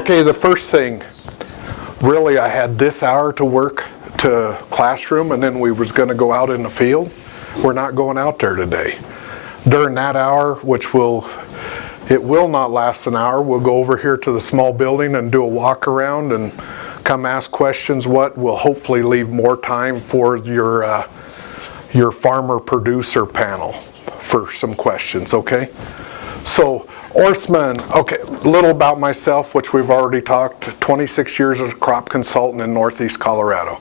Okay, the first thing, really I had this hour to work to classroom and then we was going to go out in the field. We're not going out there today. During that hour, it will not last an hour, we'll go over here to the small building and do a walk around and come ask questions. What will hopefully leave more time for your farmer producer panel for some questions, okay? So Orthman, okay, a little about myself, which we've already talked. 26 years as a crop consultant in Northeast Colorado.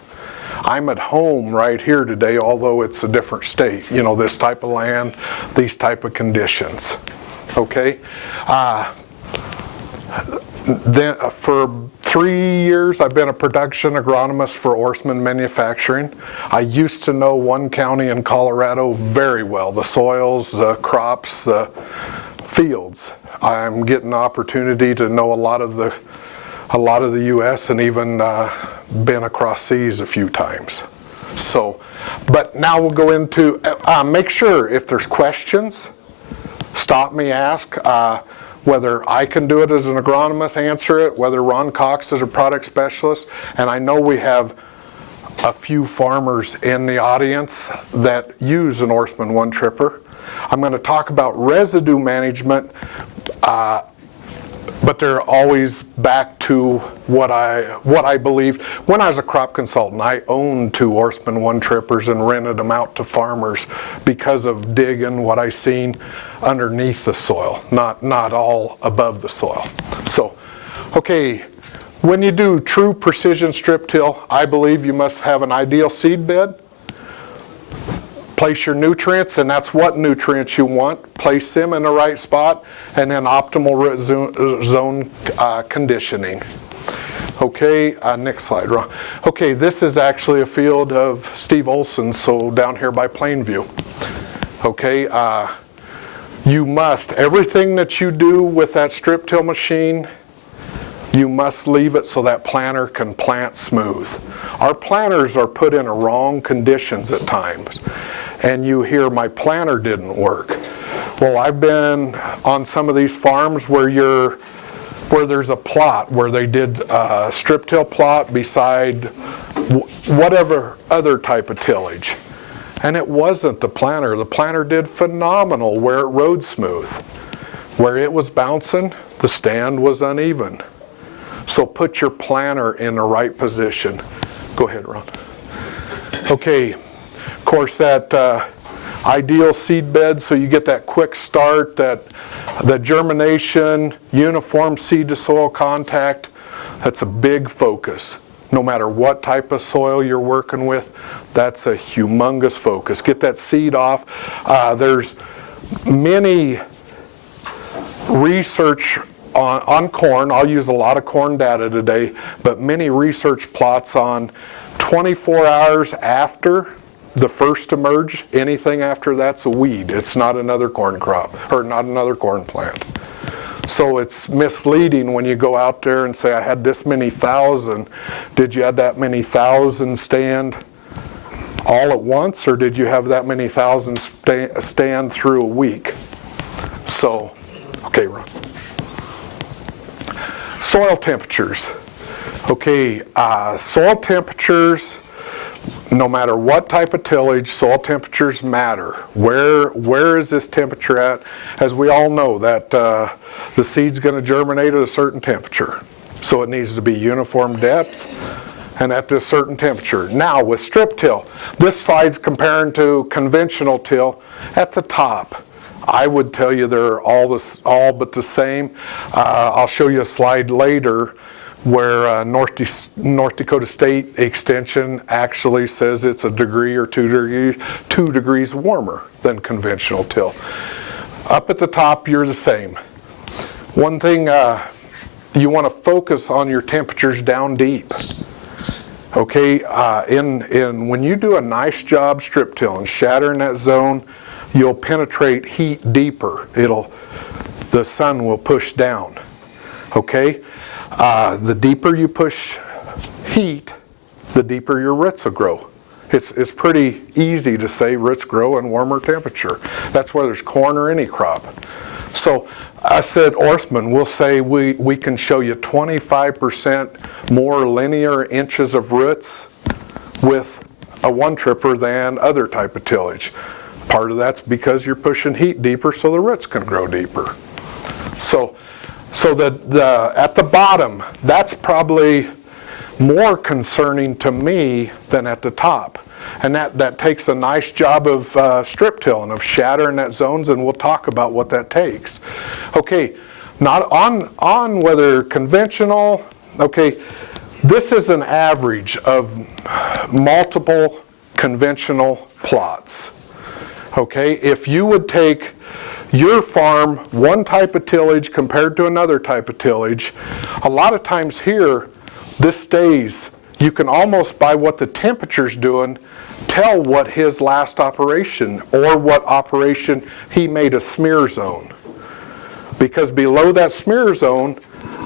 I'm at home right here today, although it's a different state. You know, this type of land, these type of conditions, okay? Then for 3 years, I've been a production agronomist for Orthman Manufacturing. I used to know one county in Colorado very well, the soils, the crops, the fields. I'm getting the opportunity to know a lot of the U.S. and even been across seas a few times. So, but now we'll go into, make sure if there's questions, stop me, ask. Whether I can do it as an agronomist, answer it, whether Ron Cox is a product specialist, and I know we have a few farmers in the audience that use an Orthman one tripper. I'm going to talk about residue management, but they're always back to what I believed. When I was a crop consultant, I owned 2 Orthman one trippers and rented them out to farmers because of digging what I seen underneath the soil, not all above the soil. So, okay, when you do true precision strip till, I believe you must have an ideal seed bed. Place your nutrients, and that's what nutrients you want. Place them in the right spot, and then optimal root zone conditioning. Okay, next slide, Ron. Okay, this is actually a field of Steve Olsen, so down here by Plainview. Okay, you must, everything that you do with that strip till machine, you must leave it so that planter can plant smooth. Our planters are put in the wrong conditions at times. And you hear my planter didn't work. Well, I've been on some of these farms where there's a plot where they did a strip till plot beside whatever other type of tillage. And it wasn't the planter. The planter did phenomenal where it rode smooth. Where it was bouncing, the stand was uneven. So put your planter in the right position. Go ahead, Ron. Okay. Of course, that ideal seed bed, so you get that quick start, that the germination, uniform seed to soil contact, that's a big focus. No matter what type of soil you're working with, that's a humongous focus. Get that seed off. There's many research on corn. I'll use a lot of corn data today, but many research plots on 24 hours after the first to emerge. Anything after that's a weed. It's not another corn crop or not another corn plant. So it's misleading when you go out there and say I had this many thousand. Did you have that many thousand stand all at once, or did you have that many thousand stand through a week? So, okay, Ron. Soil temperatures. Okay, soil temperatures, no matter what type of tillage, soil temperatures matter. Where is this temperature at? As we all know that the seed's going to germinate at a certain temperature. So it needs to be uniform depth and at this certain temperature. Now with strip till, this slide's comparing to conventional till. At the top, I would tell you they're all but the same. I'll show you a slide later where North Dakota State Extension actually says it's a degree or 2 degrees warmer than conventional till. Up at the top, you're the same. One thing, you want to focus on your temperatures down deep. Okay, when you do a nice job strip till and shattering that zone, you'll penetrate heat deeper. The sun will push down. Okay. The deeper you push heat, the deeper your roots will grow. It's pretty easy to say roots grow in warmer temperature. That's whether it's corn or any crop. So I said, Orthman, we'll say we can show you 25% more linear inches of roots with a one-tripper than other type of tillage. Part of that's because you're pushing heat deeper so the roots can grow deeper. So at the bottom, that's probably more concerning to me than at the top. And that takes a nice job of strip tilling, of shattering that zones, and we'll talk about what that takes. Okay, not on whether conventional, okay, this is an average of multiple conventional plots. Okay, if you would take your farm, one type of tillage compared to another type of tillage, a lot of times here, this stays, you can almost by what the temperature's doing, tell what his last operation or what operation he made a smear zone. Because below that smear zone,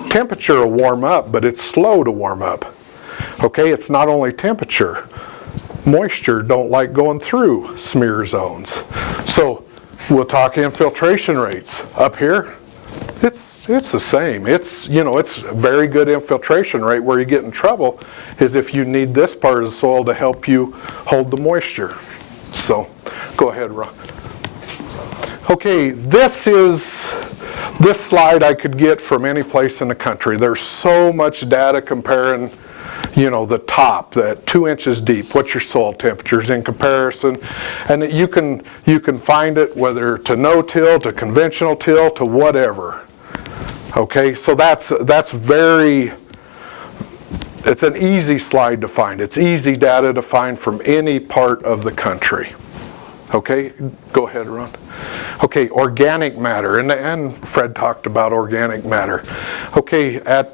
temperature will warm up, but it's slow to warm up. Okay, it's not only temperature. Moisture don't like going through smear zones. So we'll talk infiltration rates. Up here, it's the same. It's very good infiltration rate. Where you get in trouble is if you need this part of the soil to help you hold the moisture. So go ahead, Ron. Okay, this slide I could get from any place in the country. There's so much data comparing, the top, that 2 inches deep, what's your soil temperatures in comparison, and you can find it whether to no-till, to conventional till, to whatever. Okay, so that's it's an easy slide to find. It's easy data to find from any part of the country. Okay, go ahead, Ron. Okay, organic matter, and Fred talked about organic matter. Okay, at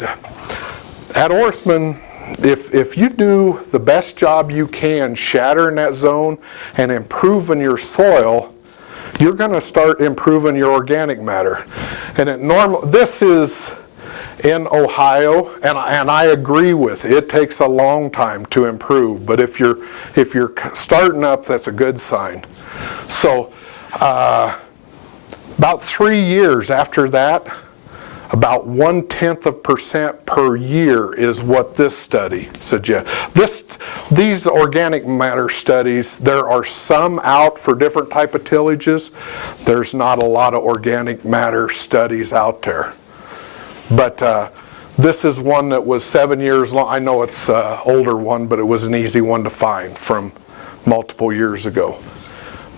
Orthman, if you do the best job you can shattering that zone and improving your soil, you're going to start improving your organic matter. And this is in Ohio, and I agree with it. It takes a long time to improve, but if you're starting up, that's a good sign. So about 3 years after that, about 0.1% per year is what this study suggests. These organic matter studies, there are some out for different type of tillages. There's not a lot of organic matter studies out there. But this is one that was 7 years long. I know it's an older one, but it was an easy one to find from multiple years ago.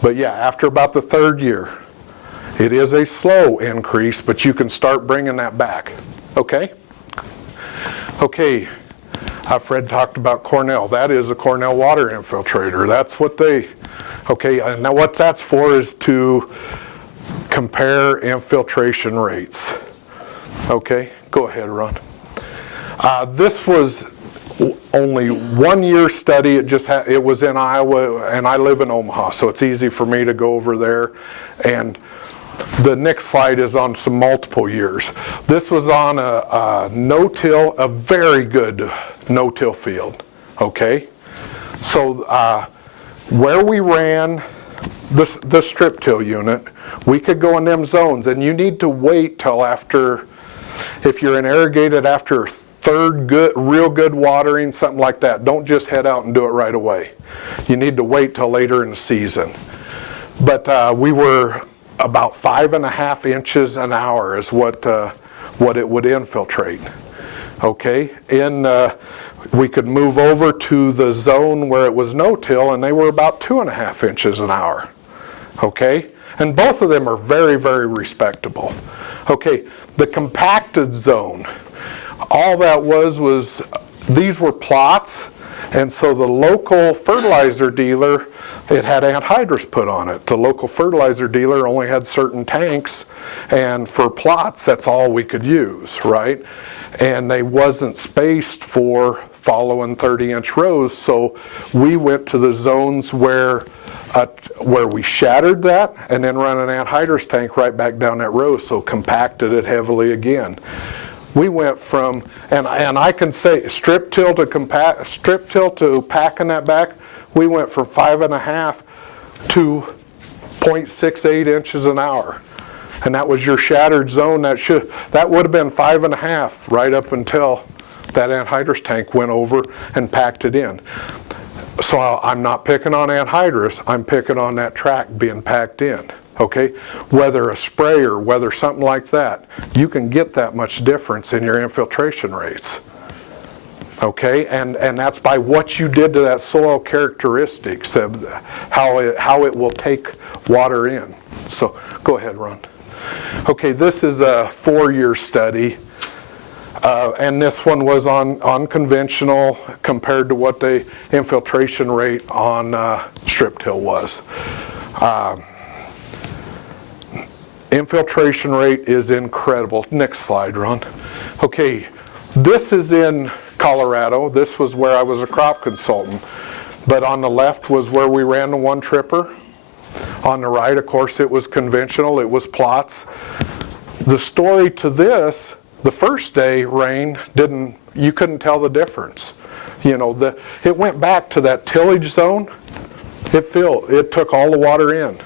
But yeah, after about the 3rd year, it is a slow increase, but you can start bringing that back. Okay? Okay, Fred talked about Cornell. That is a Cornell water infiltrator. That's what okay, and now what that's for is to compare infiltration rates. Okay, go ahead, Ron. This was only 1 year study. It was in Iowa, and I live in Omaha, so it's easy for me to go over there. And the next slide is on some multiple years. This was on a no-till, a very good no-till field. Okay, so where we ran the strip till unit, we could go in them zones, and you need to wait till after, if you're in irrigated after 3rd real good watering, something like that. Don't just head out and do it right away. You need to wait till later in the season. But we were about 5.5 inches an hour is what it would infiltrate. Okay, we could move over to the zone where it was no-till, and they were about 2.5 inches an hour. Okay, and both of them are very, very respectable. Okay, the compacted zone, all that was these were plots, and so the local fertilizer dealer, it had anhydrous put on it. The local fertilizer dealer only had certain tanks, and for plots, that's all we could use, right? And they wasn't spaced for following 30-inch rows, so we went to the zones where we shattered that and then run an anhydrous tank right back down that row, so compacted it heavily again. We went from, and I can say strip till to packing that back, we went from 5.5 to 0.68 inches an hour. And that was your shattered zone. That would have been 5.5 right up until that anhydrous tank went over and packed it in. So I'm not picking on anhydrous, I'm picking on that track being packed in. Okay, whether a sprayer, whether something like that, you can get that much difference in your infiltration rates. Okay, and that's by what you did to that soil characteristics of how it will take water in. So go ahead, Ron. Okay, this is a 4-year study, and this one was on conventional compared to what the infiltration rate on strip till was. Infiltration rate is incredible. Next slide, Ron. Okay, this is in Colorado. This was where I was a crop consultant. But on the left was where we ran the one tripper. On the right, of course, it was conventional. It was plots. The story to this, the first day rain, you couldn't tell the difference. You know, it went back to that tillage zone. It took all the water in.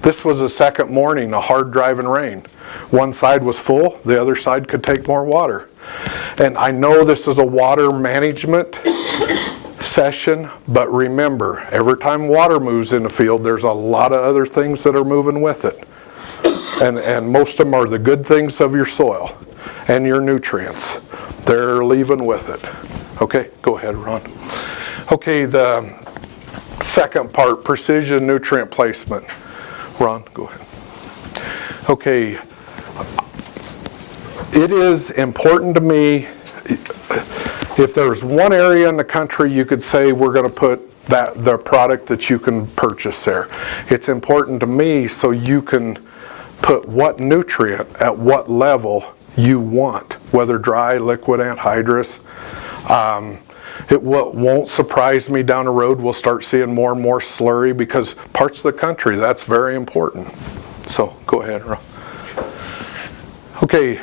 This was the second morning, a hard driving rain. One side was full, the other side could take more water. And I know this is a water management session, but remember, every time water moves in the field, there's a lot of other things that are moving with it. And most of them are the good things of your soil and your nutrients. They're leaving with it. Okay, go ahead, Ron. Okay, the second part, precision nutrient placement. Ron, go ahead. Okay, it is important to me, if there's one area in the country you could say we're going to put the product that you can purchase there. It's important to me so you can put what nutrient at what level you want, whether dry, liquid, anhydrous. It won't surprise me down the road we'll start seeing more and more slurry, because parts of the country that's very important. So go ahead, Ron. Okay,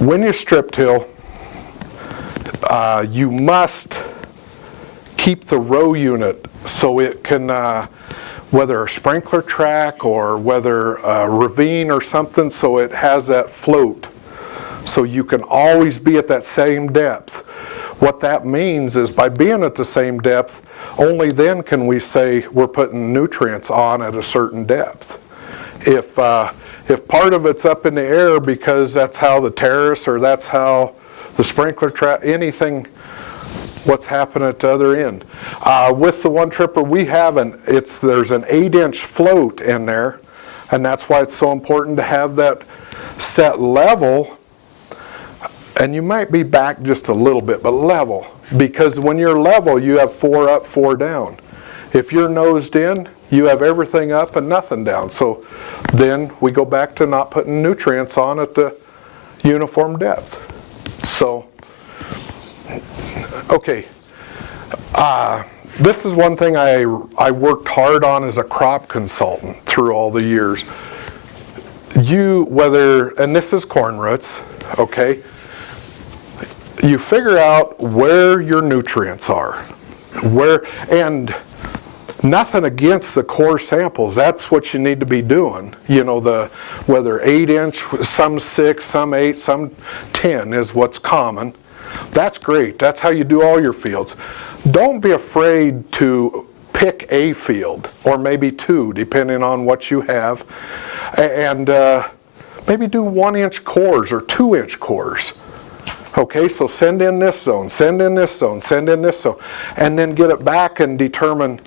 when you strip till, you must keep the row unit so it can, whether a sprinkler track or whether a ravine or something, so it has that float. So you can always be at that same depth. What that means is by being at the same depth, only then can we say we're putting nutrients on at a certain depth. If part of it's up in the air because that's how the terrace or that's how the sprinkler trap, anything, what's happening at the other end. With the one tripper we have, there's an 8-inch float in there, and that's why it's so important to have that set level. And you might be back just a little bit, but level. Because when you're level, you have 4 up, 4 down. If you're nosed in, you have everything up and nothing down. So then we go back to not putting nutrients on at the uniform depth. So, okay. This is one thing I worked hard on as a crop consultant through all the years. And this is corn roots, okay? You figure out where your nutrients are, and nothing against the core samples. That's what you need to be doing. You know, whether 8-inch, some 6, some 8, some 10 is what's common. That's great. That's how you do all your fields. Don't be afraid to pick a field, or maybe 2, depending on what you have, and maybe do 1-inch cores or 2-inch cores. Okay, so send in this zone, send in this zone, send in this zone, and then get it back and determine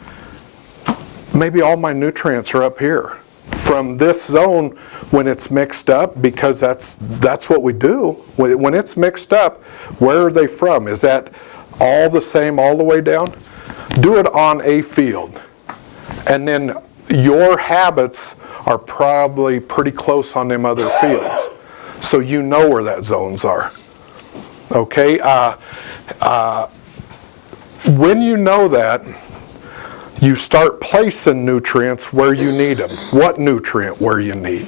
maybe all my nutrients are up here. From this zone, when it's mixed up, because that's what we do. When it's mixed up, where are they from? Is that all the same all the way down? Do it on a field. And then your habits are probably pretty close on them other fields. So you know where that zones are. Okay, when you know that, you start placing nutrients where you need them. What nutrient where you need.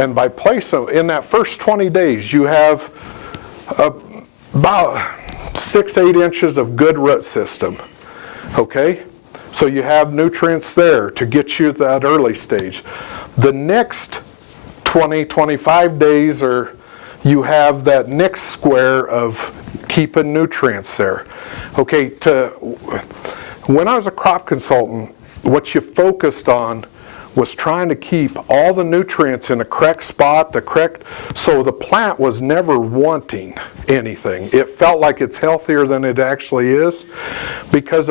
And by placing them, in that first 20 days, you have about 6-8 inches of good root system. Okay, so So you have nutrients there to get you that early stage. The next 20, 25 days, or you have that next square of keeping nutrients there. Okay, when I was a crop consultant, what you focused on was trying to keep all the nutrients in the correct spot, so the plant was never wanting anything. It felt like it's healthier than it actually is, because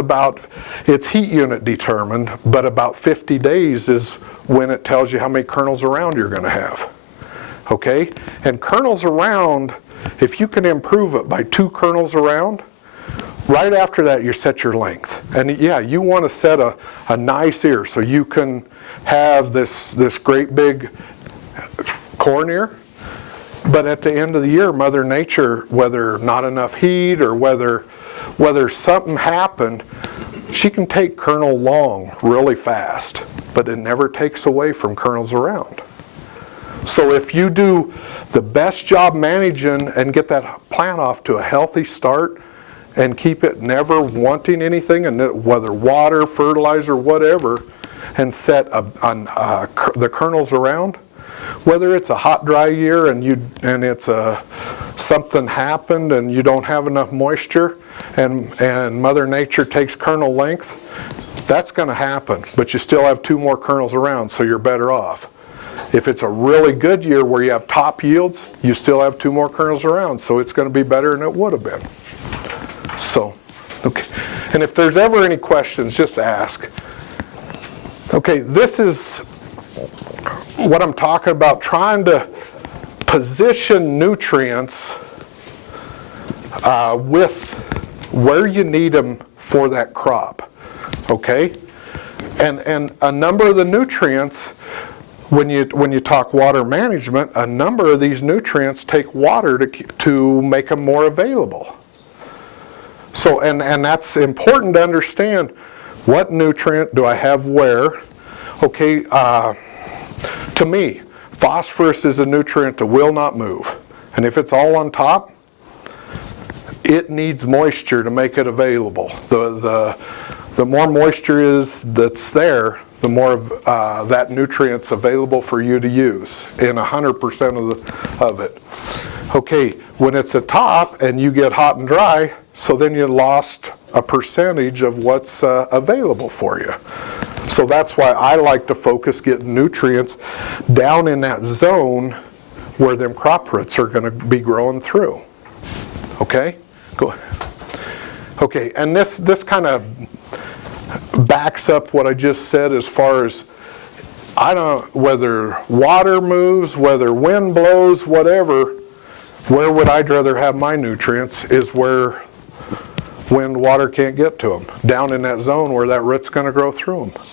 its heat unit determined, but about 50 days is when it tells you how many kernels around you're going to have. Okay, and kernels around, if you can improve it by 2 kernels around, right after that you set your length. And yeah, you want to set a nice ear so you can have this great big corn ear. But at the end of the year, Mother Nature, whether not enough heat or whether something happened, she can take kernel long really fast, but it never takes away from kernels around. So if you do the best job managing and get that plant off to a healthy start and keep it never wanting anything, and whether water, fertilizer, whatever, and set the kernels around, whether it's a hot, dry year and it's something happened and you don't have enough moisture and Mother Nature takes kernel length, that's going to happen, but you still have 2 more kernels around, so you're better off. If it's a really good year where you have top yields, you still have 2 more kernels around, so it's going to be better than it would have been. So, okay. And if there's ever any questions, just ask. Okay, this is what I'm talking about, trying to position nutrients with where you need them for that crop. Okay? And a number of the nutrients, when you talk water management, a number of these nutrients take water to make them more available. So, and that's important to understand. What nutrient do I have where? Okay, to me, phosphorus is a nutrient that will not move. And if it's all on top, it needs moisture to make it available. The more moisture that's there, the more of that nutrient's available for you to use in 100% of it. Okay, when it's at top and you get hot and dry, so then you lost a percentage of what's available for you. So that's why I like to focus getting nutrients down in that zone where them crop roots are going to be growing through. Okay? Go ahead. Okay, and this kind of backs up what I just said as far as, I don't know, whether water moves, whether wind blows, whatever, where would I rather have my nutrients is where wind, water can't get to them, down in that zone where that root's going to grow through them.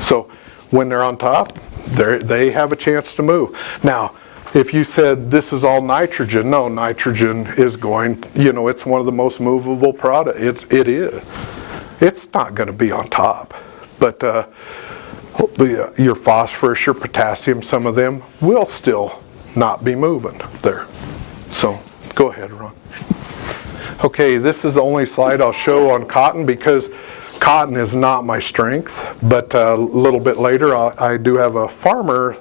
So when they're on top, they have a chance to move. Now, if you said this is all nitrogen, no, nitrogen is going, it's one of the most movable products. It is. It's not going to be on top. But your phosphorus, your potassium, some of them will still not be moving there. So go ahead, Ron. Okay, this is the only slide I'll show on cotton because cotton is not my strength, but a little bit later I do have a farmer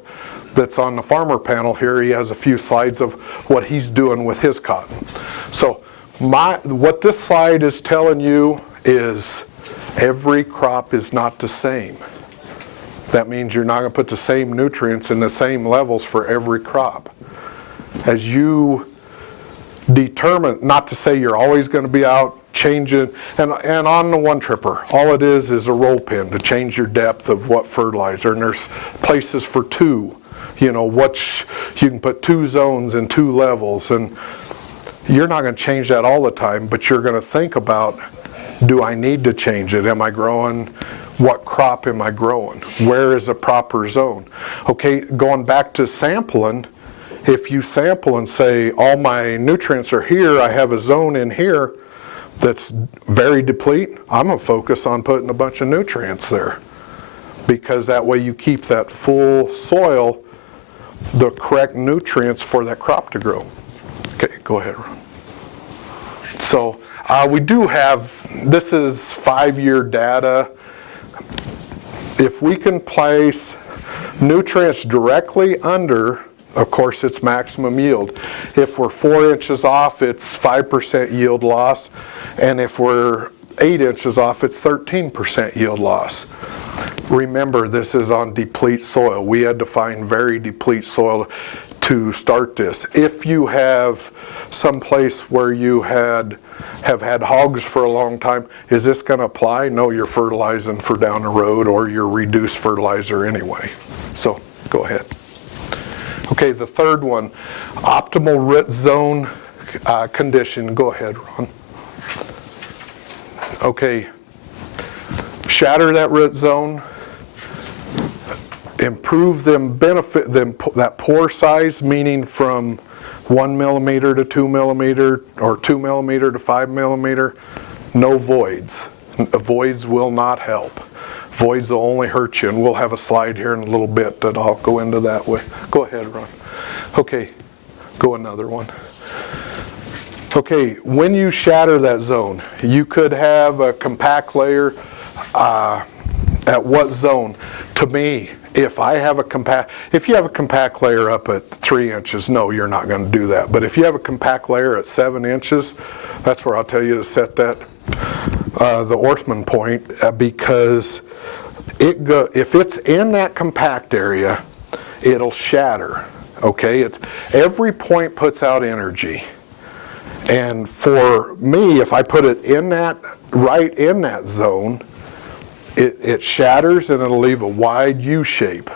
that's on the farmer panel here. He has a few slides of what he's doing with his cotton. So what this slide is telling you is every crop is not the same. That means you're not going to put the same nutrients in the same levels for every crop. As you determine, not to say you're always going to be out changing, and on the one tripper, all it is a roll pin to change your depth of what fertilizer, and there's places for 2. You can put 2 zones and 2 levels, and you're not going to change that all the time, but you're going to think about, do I need to change it? Am I growing? What crop am I growing? Where is the proper zone? Okay, going back to sampling, if you sample and say all my nutrients are here, I have a zone in here that's very deplete, I'm going to focus on putting a bunch of nutrients there, because that way you keep that full soil, the correct nutrients for that crop to grow. Okay, go ahead, Ron. So we do have, this is 5-year data. if we can place nutrients directly under, of course it's maximum yield. If we're 4 inches off, it's 5% yield loss, and if we're 8 inches off, it's 13% yield loss. Remember, this is on deplete soil. We had to find very deplete soil to start this. If you have some place where you have had hogs for a long time, is this going to apply? No, you're fertilizing for down the road, or you're reduced fertilizer anyway. So go ahead. Okay, the third one, optimal root zone condition. Go ahead, Ron. Okay, shatter that root zone, improve them, benefit them, that pore size, meaning from 1 millimeter to 2 millimeter, or 2 millimeter to 5 millimeter, no voids. Voids will not help. Voids will only hurt you, and we'll have a slide here in a little bit that I'll go into that way. Go ahead, Ron. Okay, go another one. Okay, when you shatter that zone, you could have a compact layer at what zone? To me, if you have a compact layer up at 3 inches, no, you're not going to do that. But if you have a compact layer at 7 inches, that's where I'll tell you to set that, the Orthman point, because if it's in that compact area, it'll shatter. Okay, every point puts out energy. And for me, if I put it in that, right in that zone, it shatters and it'll leave a wide U shape.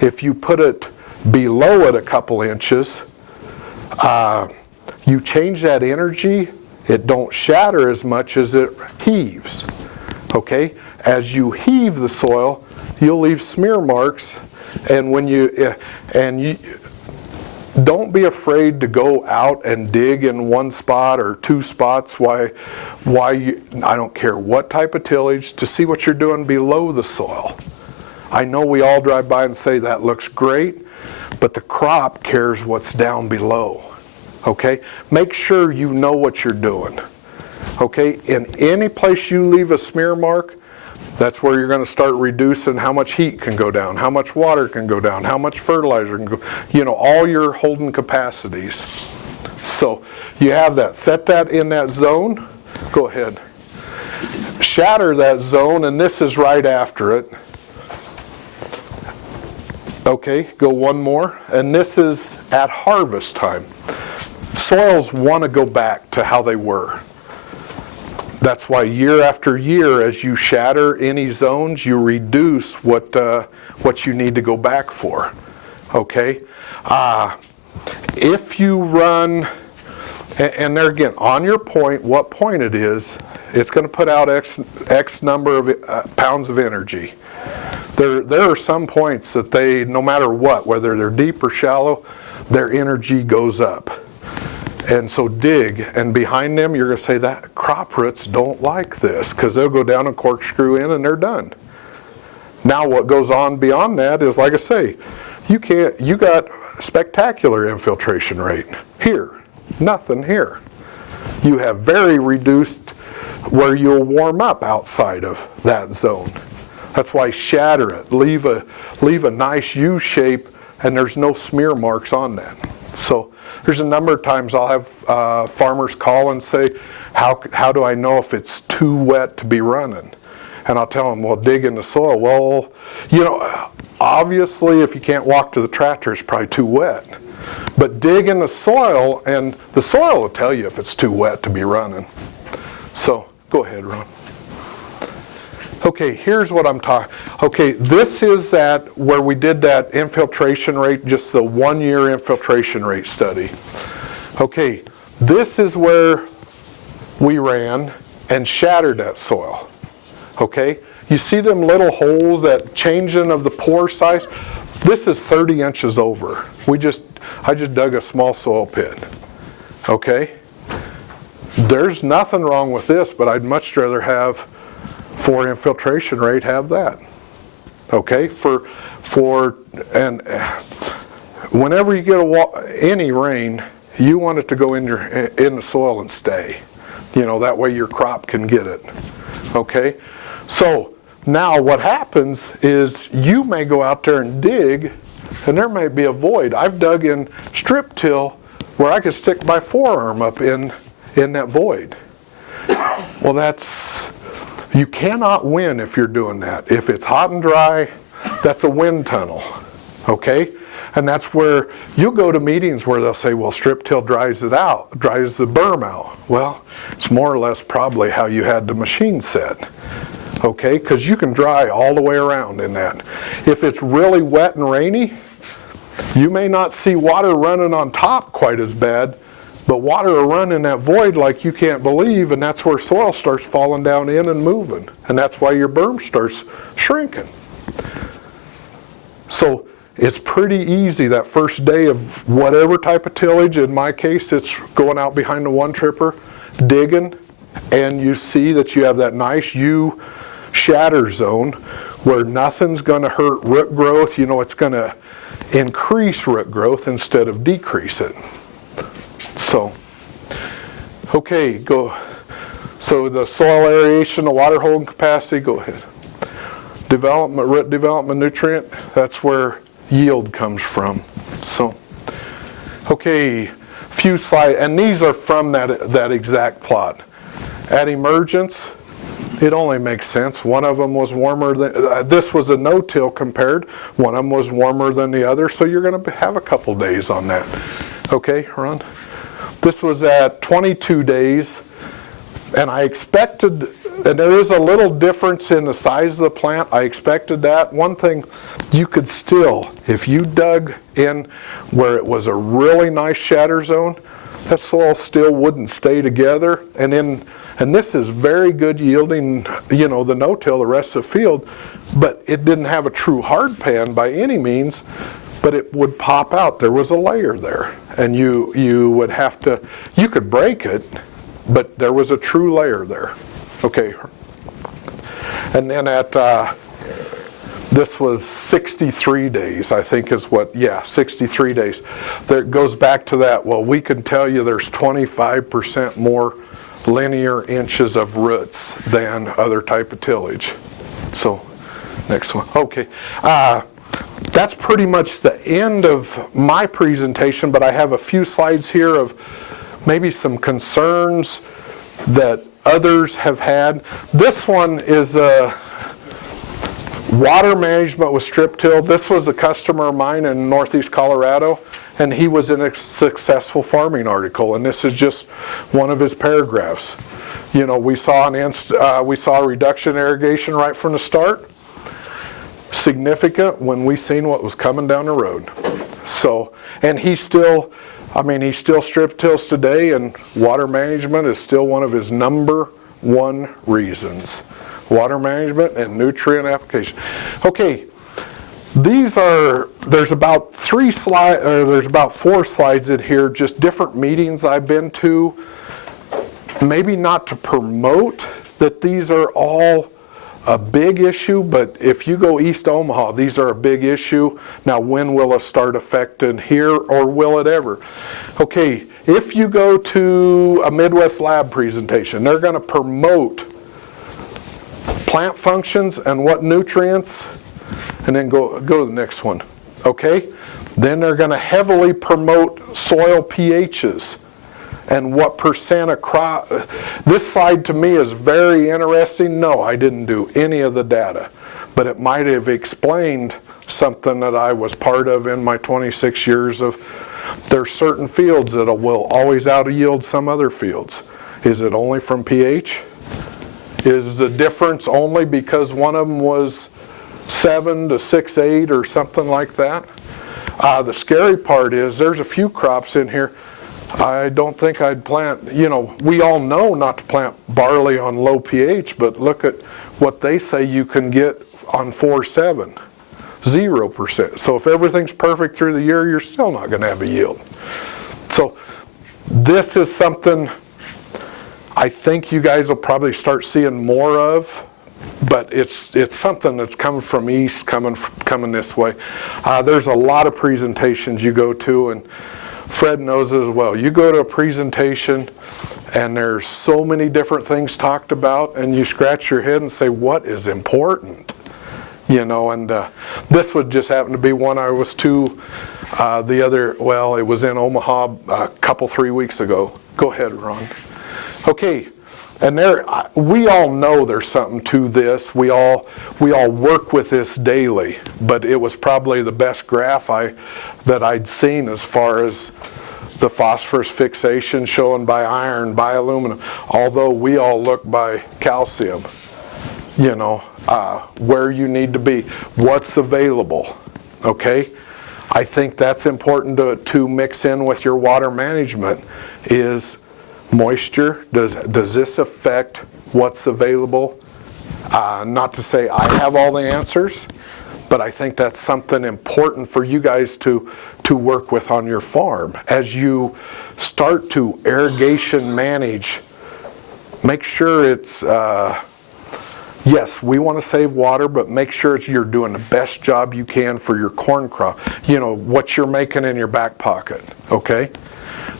If you put it below it a couple inches, you change that energy, it don't shatter as much as it heaves. Okay? As you heave the soil, you'll leave smear marks, and when you don't be afraid to go out and dig in one spot or two spots. I don't care what type of tillage, to see what you're doing below the soil. I know we all drive by and say that looks great, but the crop cares what's down below. Okay? Make sure you know what you're doing. Okay? In any place you leave a smear mark, that's where you're going to start reducing how much heat can go down, how much water can go down, how much fertilizer can go, all your holding capacities. So you have that. Set that in that zone. Go ahead. Shatter that zone, and this is right after it. Okay, go one more. And this is at harvest time. Soils want to go back to how they were. That's why year after year, as you shatter any zones, you reduce what you need to go back for. Okay? If you run, and there again, on your point, what point it is, it's going to put out X number of pounds of energy. There are some points that they, no matter what, whether they're deep or shallow, their energy goes up. And so dig, and behind them you're going to say that crop roots don't like this, because they'll go down and corkscrew in and they're done. Now what goes on beyond that is, like I say, you got spectacular infiltration rate. Here, nothing here. You have very reduced where you'll warm up outside of that zone. That's why shatter it, leave a nice U shape, and there's no smear marks on that. So there's a number of times I'll have farmers call and say, how do I know if it's too wet to be running? And I'll tell them, well, dig in the soil. Well, obviously if you can't walk to the tractor, it's probably too wet. But dig in the soil, and the soil will tell you if it's too wet to be running. So go ahead, Ron. Okay, here's what I'm talking. Okay, this is where we did that infiltration rate, just the 1 year infiltration rate study. Okay, this is where we ran and shattered that soil. Okay, you see them little holes, that changing of the pore size? This is 30 inches over. I just dug a small soil pit. Okay, there's nothing wrong with this, but I'd much rather have, for infiltration rate, have that. Okay, and whenever you get any rain, you want it to go in the soil and stay. That way your crop can get it. Okay, so now what happens is you may go out there and dig, and there may be a void. I've dug in strip till where I could stick my forearm up in that void. Well, you cannot win if you're doing that. If it's hot and dry, that's a wind tunnel, okay? And that's where you'll go to meetings where they'll say, well, strip till dries the berm out. Well, it's more or less probably how you had the machine set, okay? Because you can dry all the way around in that. If it's really wet and rainy, you may not see water running on top quite as bad, but water will run in that void like you can't believe, and that's where soil starts falling down in and moving. And that's why your berm starts shrinking. So it's pretty easy that first day of whatever type of tillage. In my case, it's going out behind the one tripper, digging, and you see that you have that nice U shatter zone where nothing's going to hurt root growth. You know, it's going to increase root growth instead of decrease it. So, okay, go. So the soil aeration, the water holding capacity, go ahead. Root development nutrient, that's where yield comes from. So, okay, few slides, and these are from that exact plot. At emergence, it only makes sense. One of them was warmer than, this was a no-till compared. One of them was warmer than the other, so you're going to have a couple days on that. Okay, Ron? This was at 22 days, and I expected, and there is a little difference in the size of the plant. I expected that. One thing, you could still, if you dug in where it was a really nice shatter zone, that soil still wouldn't stay together. And this is very good yielding, you know, the no-till, the rest of the field, but it didn't have a true hard pan by any means, but it would pop out. There was a layer there, and you would have to, you could break it, but there was a true layer there. Okay. And then at, this was 63 days, I think is what, yeah, 63 days. There it goes back to that, well, we can tell you there's 25% more linear inches of roots than other type of tillage. So, next one. Okay. That's pretty much the end of my presentation, but I have a few slides here of maybe some concerns that others have had. This one is water management with strip till. This was a customer of mine in Northeast Colorado, and he was in a successful farming article, and this is just one of his paragraphs. You know, we saw a reduction in irrigation right from the start. Significant when we seen what was coming down the road. So, and he still strip tills today, and water management is still one of his #1 reasons. Water management and nutrient application. Okay, there's about 4 slides in here, just different meetings I've been to. Maybe not to promote that these are all a big issue, but if you go east Omaha, these are a big issue. Now, when will it start affecting here, or will it ever? Okay, if you go to a Midwest Lab presentation, they're going to promote plant functions and what nutrients, and then go to the next one. Okay, then they're going to heavily promote soil pHs and what percent of crop. This slide to me is very interesting. No, I didn't do any of the data, but it might have explained something that I was part of in my 26 years of, there's certain fields that will always out-yield some other fields. Is it only from pH? Is the difference only because one of them was 7 to 6/8 or something like that? The scary part is there's a few crops in here I don't think I'd plant, you know, we all know not to plant barley on low pH, but look at what they say you can get on 4.7, 0%. So if everything's perfect through the year, you're still not going to have a yield. So this is something I think you guys will probably start seeing more of, but it's something that's coming from east, coming this way. There's a lot of presentations you go to, and Fred knows it as well. You go to a presentation and there's so many different things talked about, and you scratch your head and say, what is important? You know, and this would just happen to be one I was to the other, well, it was in Omaha a couple, 3 weeks ago. Go ahead, Ron. Okay, and there, we all know there's something to this. We all work with this daily, but it was probably the best graph that I'd seen as far as the phosphorus fixation shown by iron, by aluminum, although we all look by calcium, you know, where you need to be, what's available, okay? I think that's important to mix in with your water management is moisture. Does this affect what's available? Not to say I have all the answers, but I think that's something important for you guys to work with on your farm. As you start to irrigation manage, make sure it's, yes, we want to save water, but make sure you're doing the best job you can for your corn crop. You know, what you're making in your back pocket, okay?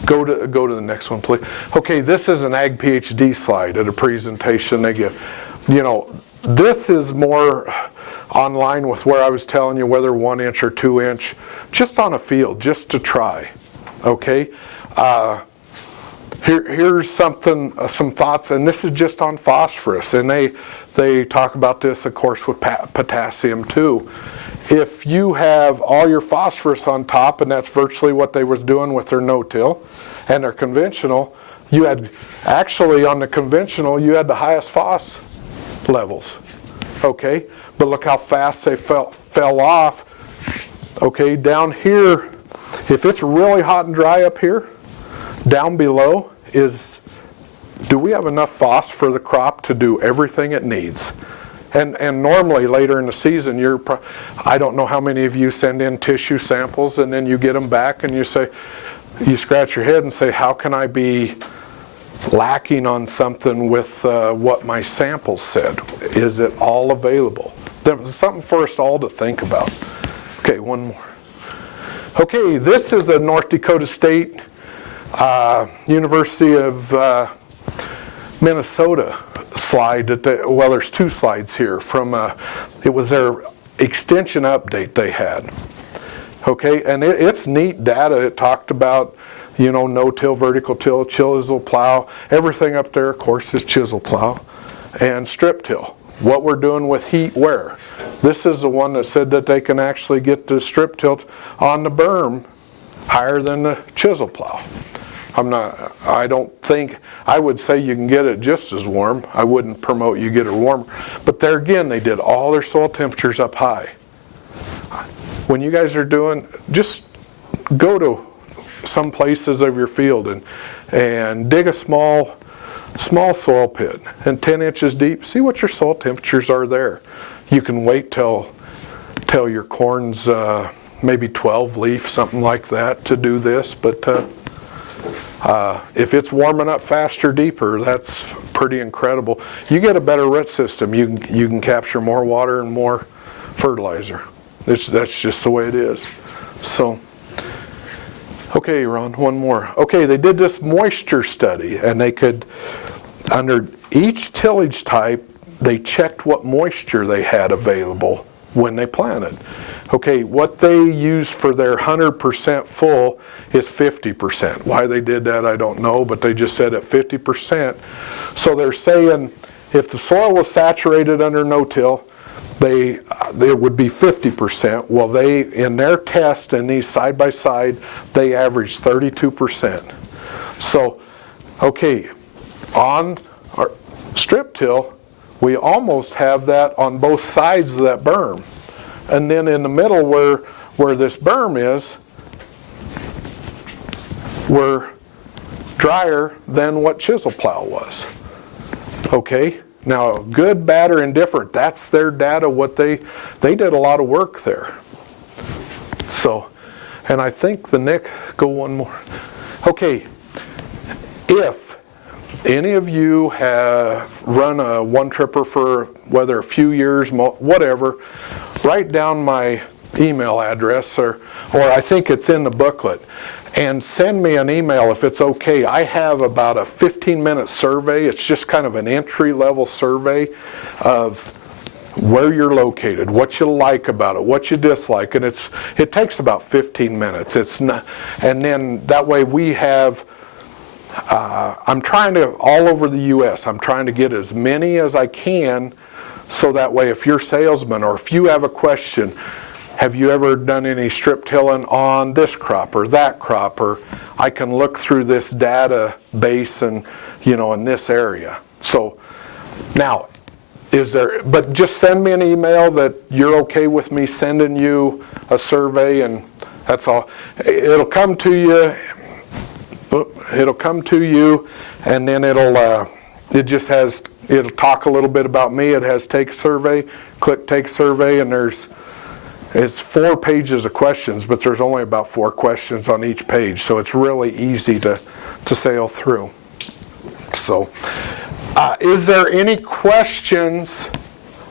Go to the next one, please. Okay, this is an Ag PhD slide at a presentation they give. You know, this is more online with where I was telling you whether 1 inch or 2 inch, just on a field, just to try, okay? Here's something, some thoughts, and this is just on phosphorus, and they talk about this, of course, with potassium too. If you have all your phosphorus on top, and that's virtually what they was doing with their no-till and their conventional, you had, actually on the conventional, you had the highest phos levels, okay? But look how fast they fell off. Okay, down here, if it's really hot and dry up here, down below is, do we have enough phos for the crop to do everything it needs? And normally later in the season, I don't know how many of you send in tissue samples and then you get them back and you say, you scratch your head and say, how can I be lacking on something with what my samples said? Is it all available? There's something for us all to think about. Okay, one more. Okay, this is a North Dakota State University of Minnesota slide. Well, there's 2 slides here from, it was their extension update they had. Okay, and it's neat data. It talked about, you know, no-till, vertical till, chisel plow. Everything up there, of course, is chisel plow and strip till. What we're doing with heat wear. This is the one that said that they can actually get the strip tilt on the berm higher than the chisel plow. I don't think, I would say you can get it just as warm. I wouldn't promote you get it warmer. But there again, they did all their soil temperatures up high. When you guys are doing, just go to some places of your field and dig a small soil pit and 10 inches deep, see what your soil temperatures are there. You can wait till your corn's maybe 12 leaf, something like that, to do this, but if it's warming up faster, deeper, that's pretty incredible. You get a better root system, you can capture more water and more fertilizer. That's just the way it is. So, okay, Ron, one more. Okay, they did this moisture study, and they could, under each tillage type, they checked what moisture they had available when they planted. Okay, what they use for their 100% full is 50%. Why they did that, I don't know, but they just said at 50%. So they're saying if the soil was saturated under no-till, they would be 50%. Well, they, in their test and these side by side, they averaged 32%. So, okay, on our strip till, we almost have that on both sides of that berm. And then in the middle where this berm is, we're drier than what chisel plow was. Okay? Now, good, bad, or indifferent, that's their data, what they did a lot of work there. So, and I think the Nick, go one more. Okay, if any of you have run a one tripper for whether a few years, whatever, write down my email address, or I think it's in the booklet, and send me an email if it's okay. I have about a 15-minute survey. It's just kind of an entry-level survey of where you're located, what you like about it, what you dislike, and it takes about 15 minutes. It's not, and then that way we have. I'm trying to, all over the U.S., I'm trying to get as many as I can, so that way if you're salesman or if you have a question, have you ever done any strip tilling on this crop or that crop, or I can look through this database and, in this area. So now, but just send me an email that you're okay with me sending you a survey, and that's all. It'll come to you. It'll come to you, and then it'll talk a little bit about me. It has take survey, click take survey, and it's 4 pages of questions, but there's only about 4 questions on each page, so it's really easy to sail through. So, is there any questions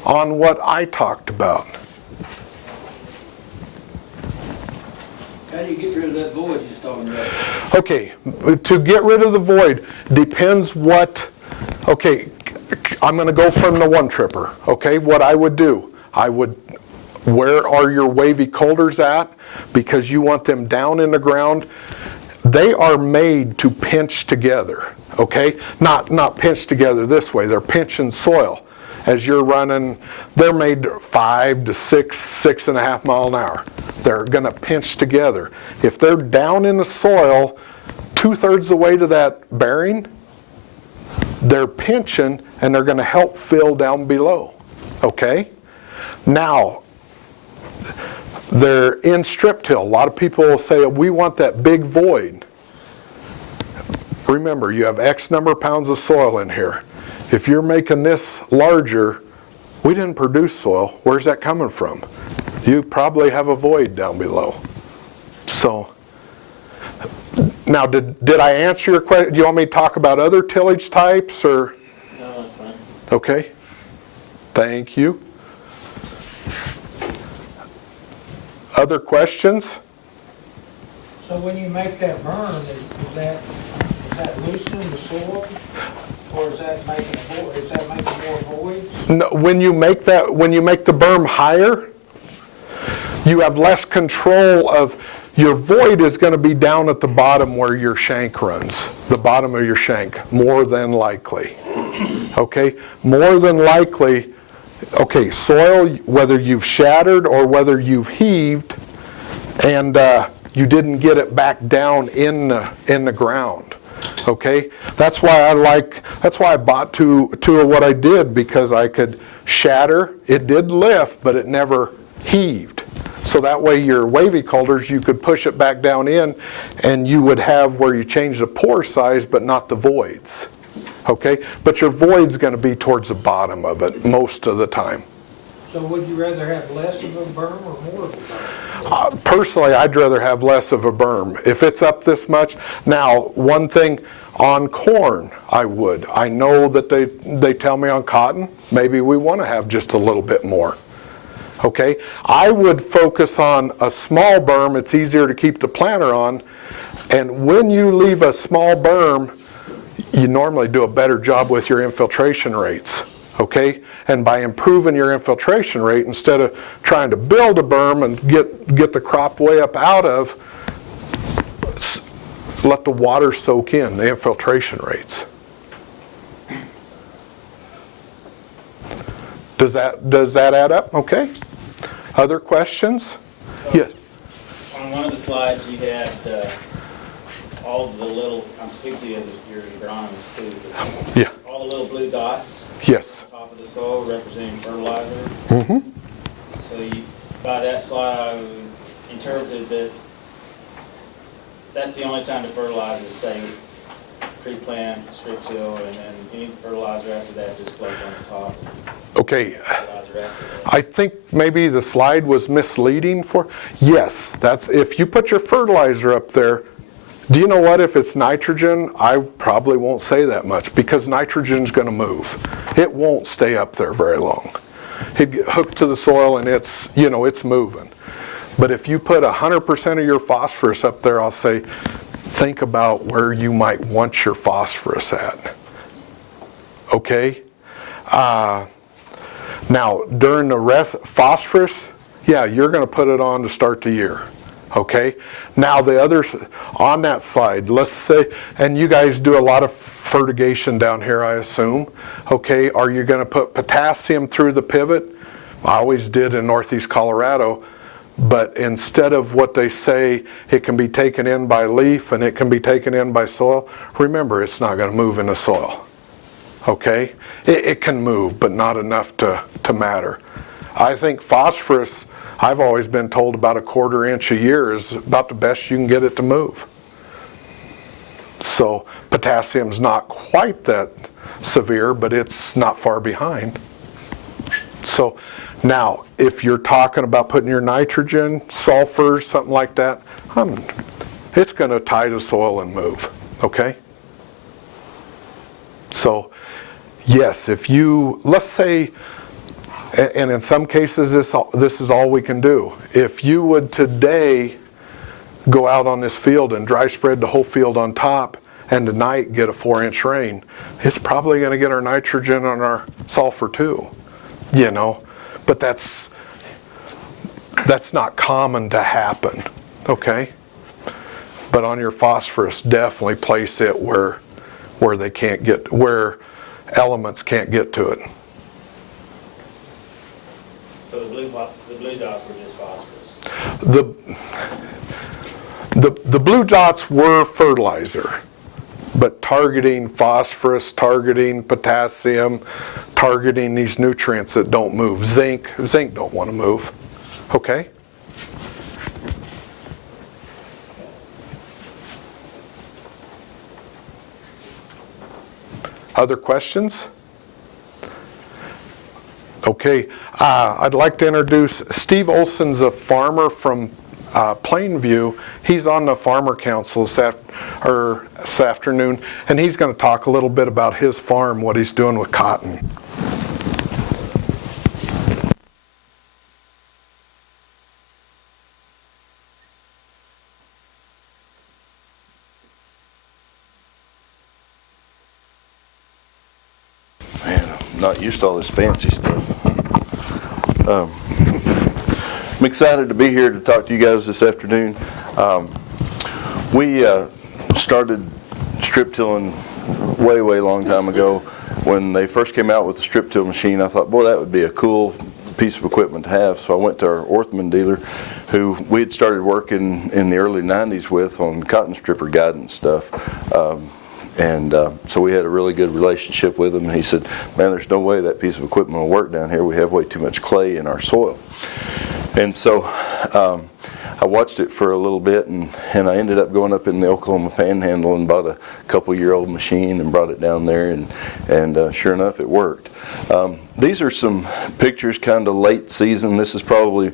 on what I talked about? How do you get rid of that void you're talking about? Okay, to get rid of the void depends what, okay, I'm going to go from the one tripper, okay? What I would do, where are your wavy coulters at? Because you want them down in the ground. They are made to pinch together, okay? Not pinch together this way, they're pinching soil. As you're running, they're made 5 to 6.5 miles an hour. They're going to pinch together. If they're down in the soil, 2/3 the way to that bearing, they're pinching and they're going to help fill down below. Okay? Now, they're in strip till. A lot of people will say, we want that big void. Remember, you have X number of pounds of soil in here. If you're making this larger, we didn't produce soil. Where's that coming from? You probably have a void down below. So, now did I answer your question? Do you want me to talk about other tillage types, or? No, that's fine. Okay. Thank you. Other questions? So when you make that berm, is that loosening the soil? Or is that making a void? Is that making more voids? No, when you make the berm higher, you have less control of, your void is going to be down at the bottom where your shank runs, the bottom of your shank, more than likely. Okay, more than likely, okay, soil, whether you've shattered or whether you've heaved, and you didn't get it back down in the ground. Okay, that's why I bought two of what I did, because I could shatter. It did lift, but it never heaved. So that way your wavy coulters, you could push it back down in, and you would have where you change the pore size, but not the voids. Okay, but your void's going to be towards the bottom of it most of the time. So would you rather have less of a berm or more of a berm? Personally, I'd rather have less of a berm. If it's up this much, now one thing on corn, I would. I know that they tell me on cotton, maybe we want to have just a little bit more. Okay, I would focus on a small berm. It's easier to keep the planter on, and when you leave a small berm, you normally do a better job with your infiltration rates. Okay, and by improving your infiltration rate, instead of trying to build a berm and get the crop way up out of, let the water soak in the infiltration rates. Does that add up? Okay. Other questions? So, yes. On one of the slides, you had all of the little, I'm speaking to you as your agronomist too, but Yeah. all the little blue dots Yes. on top of the soil representing fertilizer. Mm-hmm. So by that slide, I interpreted that that's the only time to fertilize is, say, pre-plant, strip till, and then any fertilizer after that just floats on the top. Okay. Fertilizer after that. I think maybe the slide was misleading for, yes, that's, if you put your fertilizer up there, do you know what, if it's nitrogen, I probably won't say that much, because nitrogen's going to move. It won't stay up there very long. It get hooked to the soil and it's moving. But if you put 100% of your phosphorus up there, I'll say, think about where you might want your phosphorus at. Okay? Now, during the phosphorus, yeah, you're going to put it on to start the year. Okay? Now, the others on that slide, let's say, and you guys do a lot of fertigation down here, I assume. Okay? Are you going to put potassium through the pivot? I always did in Northeast Colorado. But instead of what they say, it can be taken in by leaf and it can be taken in by soil, remember, it's not going to move in the soil. Okay? It can move, but not enough to matter. I think phosphorus, I've always been told about a 1/4 inch a year is about the best you can get it to move. So potassium's not quite that severe, but it's not far behind. So now, if you're talking about putting your nitrogen, sulfur, something like that, it's going to tie to soil and move, okay? So, yes, if you, let's say, and in some cases this is all we can do. If you would today go out on this field and dry spread the whole field on top and tonight get a 4-inch rain, it's probably going to get our nitrogen and our sulfur too, you know. But that's not common to happen, okay? But on your phosphorus, definitely place it where they can't get, where elements can't get to it. So the blue dots were just phosphorus. The blue dots were fertilizer, but targeting phosphorus, targeting potassium, targeting these nutrients that don't move. Zinc don't want to move. Okay? Other questions? Okay, I'd like to introduce Steve Olsen's a farmer from Plainview. He's on the Farmer Council this afternoon, and he's going to talk a little bit about his farm, what he's doing with cotton. Man, I'm not used to all this fancy stuff. I'm excited to be here to talk to you guys this afternoon. We started strip tilling way long time ago. When they first came out with the strip till machine, I thought, boy, that would be a cool piece of equipment to have. So I went to our Orthman dealer, who we had started working in the early 90s with on cotton stripper guidance stuff. So we had a really good relationship with him, and he said, man, there's no way that piece of equipment will work down here. We have way too much clay in our soil. And so I watched it for a little bit, and I ended up going up in the Oklahoma Panhandle and bought a couple-year-old machine and brought it down there, and sure enough, it worked. These are some pictures, kind of late season. This is probably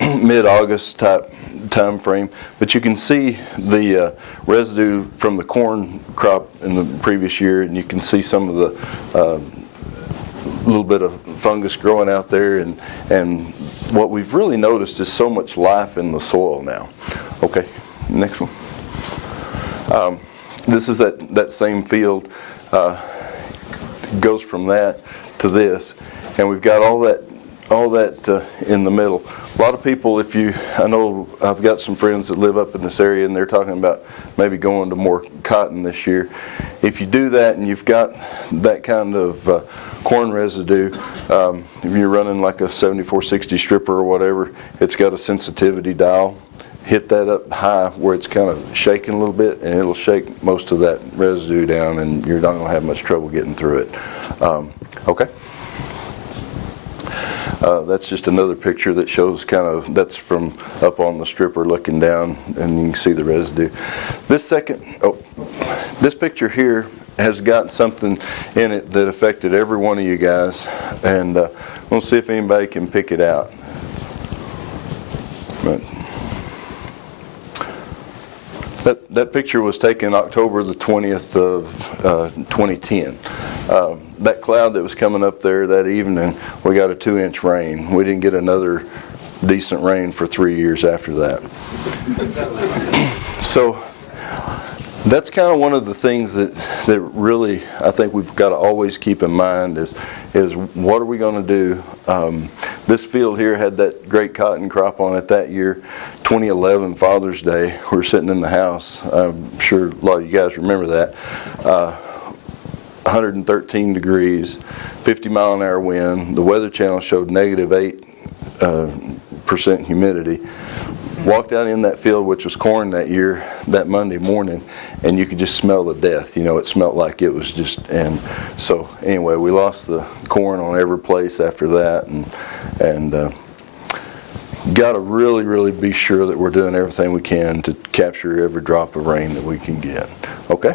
mid-August type time frame, but you can see the residue from the corn crop in the previous year, and you can see some of the little bit of fungus growing out there, and what we've really noticed is so much life in the soil now. Okay, next one. This is that same field. Goes from that to this, and we've got all that in the middle. A lot of people, I know I've got some friends that live up in this area, and they're talking about maybe going to more cotton this year. If you do that and you've got that kind of corn residue, if you're running like a 7460 stripper or whatever, it's got a sensitivity dial. Hit that up high where it's kind of shaking a little bit, and it'll shake most of that residue down, and you're not going to have much trouble getting through it. Okay. That's just another picture that shows that's from up on the stripper looking down, and you can see the residue. This picture here has got something in it that affected every one of you guys, and we'll see if anybody can pick it out. That picture was taken October the 20th of 2010. That cloud that was coming up there that evening, we got a 2-inch rain. We didn't get another decent rain for 3 years after that. So that's kind of one of the things that really I think we've got to always keep in mind is what are we going to do? This field here had that great cotton crop on it that year, 2011 Father's Day. We were sitting in the house. I'm sure a lot of you guys remember that. 113 degrees, 50-mile-an-hour wind. The Weather Channel showed -8% humidity. Walked out in that field, which was corn that year, that Monday morning, and you could just smell the death. You know, it smelled like it was just, and so anyway, we lost the corn on every place after that, and got to really, really be sure that we're doing everything we can to capture every drop of rain that we can get. Okay?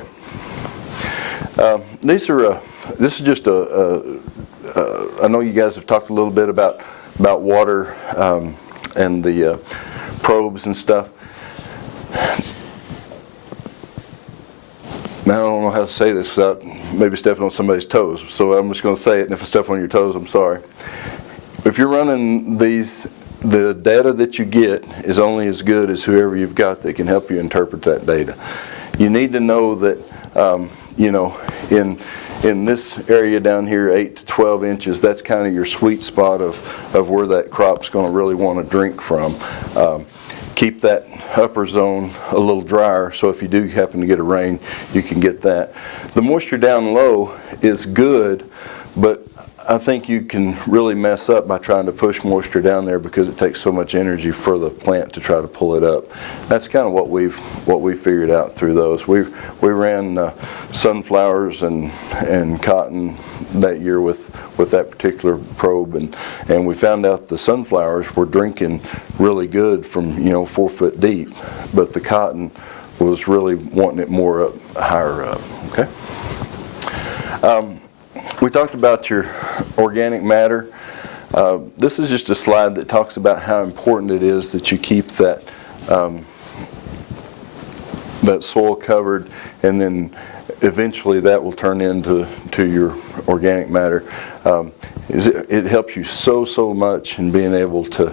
This is just I know you guys have talked a little bit about water and the probes and stuff. I don't know how to say this without maybe stepping on somebody's toes, so I'm just going to say it, and if I step on your toes, I'm sorry. If you're running these, the data that you get is only as good as whoever you've got that can help you interpret that data. You need to know that, you know, in this area down here, 8 to 12 inches, that's kind of your sweet spot of where that crop's going to really want to drink from. Keep that upper zone a little drier, so if you do happen to get a rain, you can get that. The moisture down low is good, but I think you can really mess up by trying to push moisture down there because it takes so much energy for the plant to try to pull it up. That's kind of what we figured out through those. We ran sunflowers and cotton that year with that particular probe, and we found out the sunflowers were drinking really good from 4 foot deep, but the cotton was really wanting it more up, higher up. Okay. We talked about your organic matter. This is just a slide that talks about how important it is that you keep that that soil covered, and then eventually that will turn into your organic matter. It helps you so much in being able to,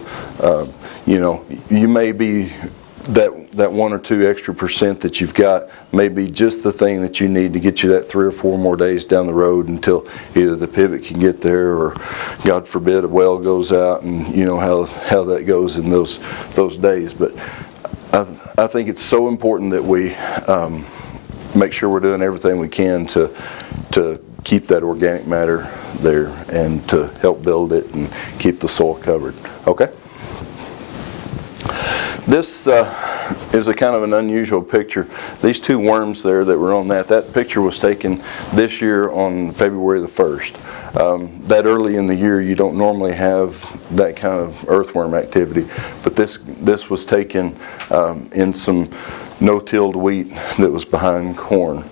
you may be that 1 or 2 extra percent that you've got may be just the thing that you need to get you that 3 or 4 more days down the road until either the pivot can get there, or God forbid a well goes out, and you know how that goes in those days. But I think it's so important that we make sure we're doing everything we can to keep that organic matter there and to help build it and keep the soil covered. Okay? This is a kind of an unusual picture. These 2 worms there that were on that picture was taken this year on February the 1st. That early in the year you don't normally have that kind of earthworm activity, but this was taken in some no-tilled wheat that was behind corn.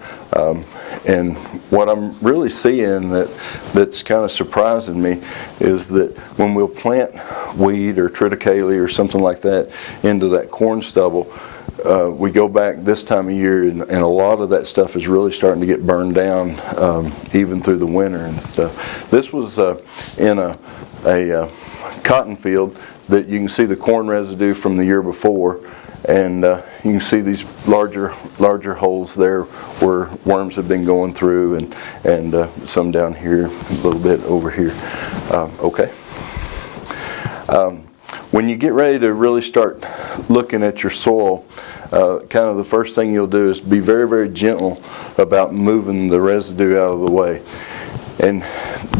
And what I'm really seeing that's kind of surprising me is that when we'll plant weed or triticale or something like that into that corn stubble, we go back this time of year, and a lot of that stuff is really starting to get burned down, even through the winter and stuff. This was in a cotton field that you can see the corn residue from the year before, and you can see these larger holes there where worms have been going through, and some down here, a little bit over here. Okay. When you get ready to really start looking at your soil, kind of the first thing you'll do is be very, very gentle about moving the residue out of the way. And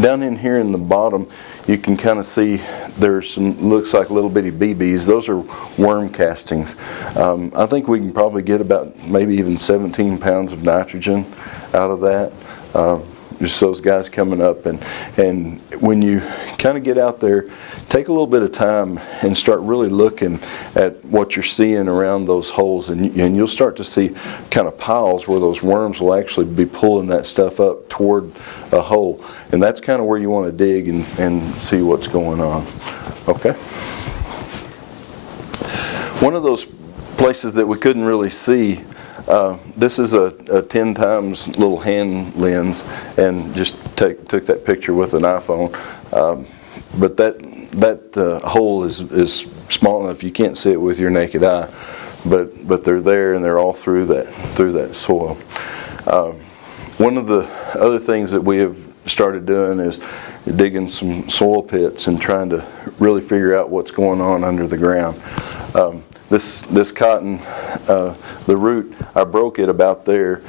down in here in the bottom, you can kind of see there's some, looks like little bitty BBs. Those are worm castings. I think we can probably get about maybe even 17 pounds of nitrogen out of that. Just those guys coming up, and when you kind of get out there, take a little bit of time and start really looking at what you're seeing around those holes, and you'll start to see kind of piles where those worms will actually be pulling that stuff up toward a hole, and that's kind of where you want to dig and see what's going on. Okay. One of those places that we couldn't really see, this is a 10 times little hand lens, and just took that picture with an iPhone. But that hole is small enough you can't see it with your naked eye, but they're there and they're all through that soil. One of the other things that we have started doing is digging some soil pits and trying to really figure out what's going on under the ground. This cotton, the root, I broke it about there.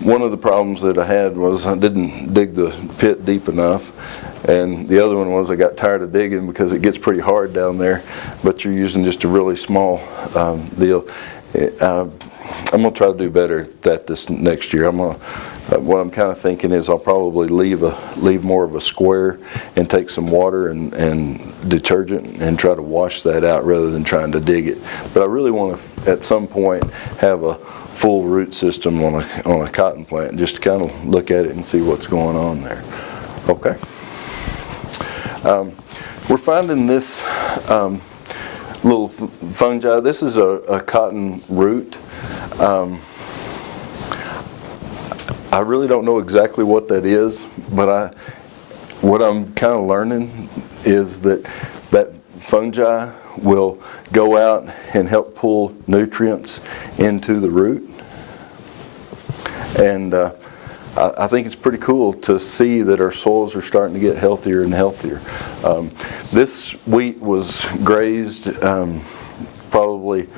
One of the problems that I had was I didn't dig the pit deep enough, and the other one was I got tired of digging because it gets pretty hard down there, but you're using just a really small deal. I'm going to try to do better at that this next year. What I'm kind of thinking is I'll probably leave more of a square and take some water and detergent and try to wash that out rather than trying to dig it. But I really want to, at some point, have a full root system on a cotton plant, just to kind of look at it and see what's going on there. Okay. We're finding this little fungi. This is a cotton root. I really don't know exactly what that is, but what I'm kind of learning is that fungi will go out and help pull nutrients into the root. And I think it's pretty cool to see that our soils are starting to get healthier and healthier. This wheat was grazed probably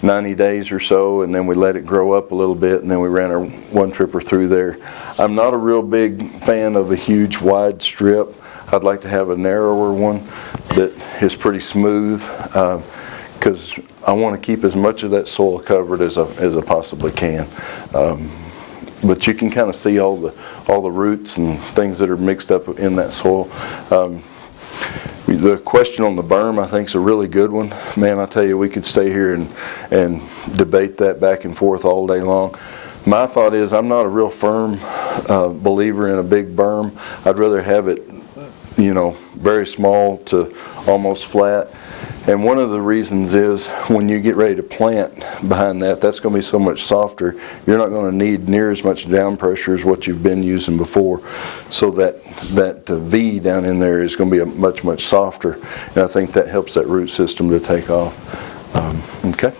90 days or so, and then we let it grow up a little bit, and then we ran our one tripper through there. I'm not a real big fan of a huge wide strip. I'd like to have a narrower one that is pretty smooth, because I want to keep as much of that soil covered as I possibly can. But you can kind of see all the roots and things that are mixed up in that soil. The question on the berm, I think, is a really good one. Man, I tell you, we could stay here and debate that back and forth all day long. My thought is I'm not a real firm believer in a big berm. I'd rather have it, very small to almost flat. And one of the reasons is when you get ready to plant behind that, that's going to be so much softer. You're not going to need near as much down pressure as what you've been using before. So that V down in there is going to be much, much softer. And I think that helps that root system to take off. Okay.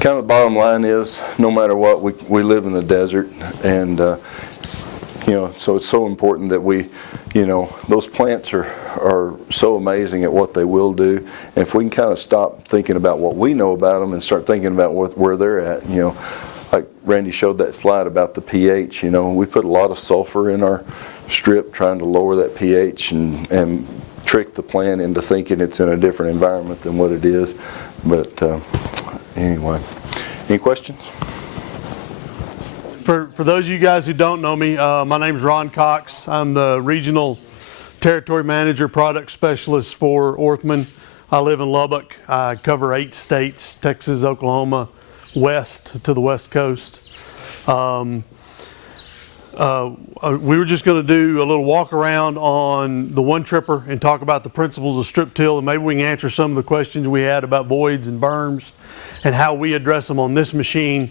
Kind of the bottom line is, no matter what, we live in the desert, and so it's so important that we, those plants are so amazing at what they will do. And if we can kind of stop thinking about what we know about them and start thinking about where they're at, like Randy showed that slide about the pH, we put a lot of sulfur in our strip trying to lower that pH and trick the plant into thinking it's in a different environment than what it is. But anyway, any questions? For those of you guys who don't know me, my name is Ron Cox. I'm the Regional Territory Manager, Product Specialist for Orthman. I live in Lubbock. I cover 8 states, Texas, Oklahoma, west to the west coast. We were just going to do a little walk around on the one tripper and talk about the principles of strip till, and maybe we can answer some of the questions we had about voids and berms and how we address them on this machine.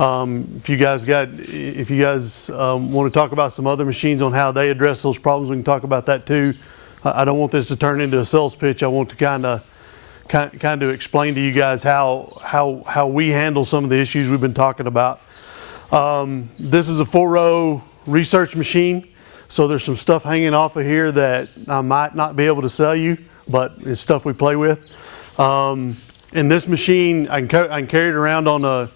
If you guys want to talk about some other machines on how they address those problems, we can talk about that too. I don't want this to turn into a sales pitch. I want to kind of explain to you guys how we handle some of the issues we've been talking about. This is a 4-row research machine, so there's some stuff hanging off of here that I might not be able to sell you, but it's stuff we play with. In this machine, I can carry it around on a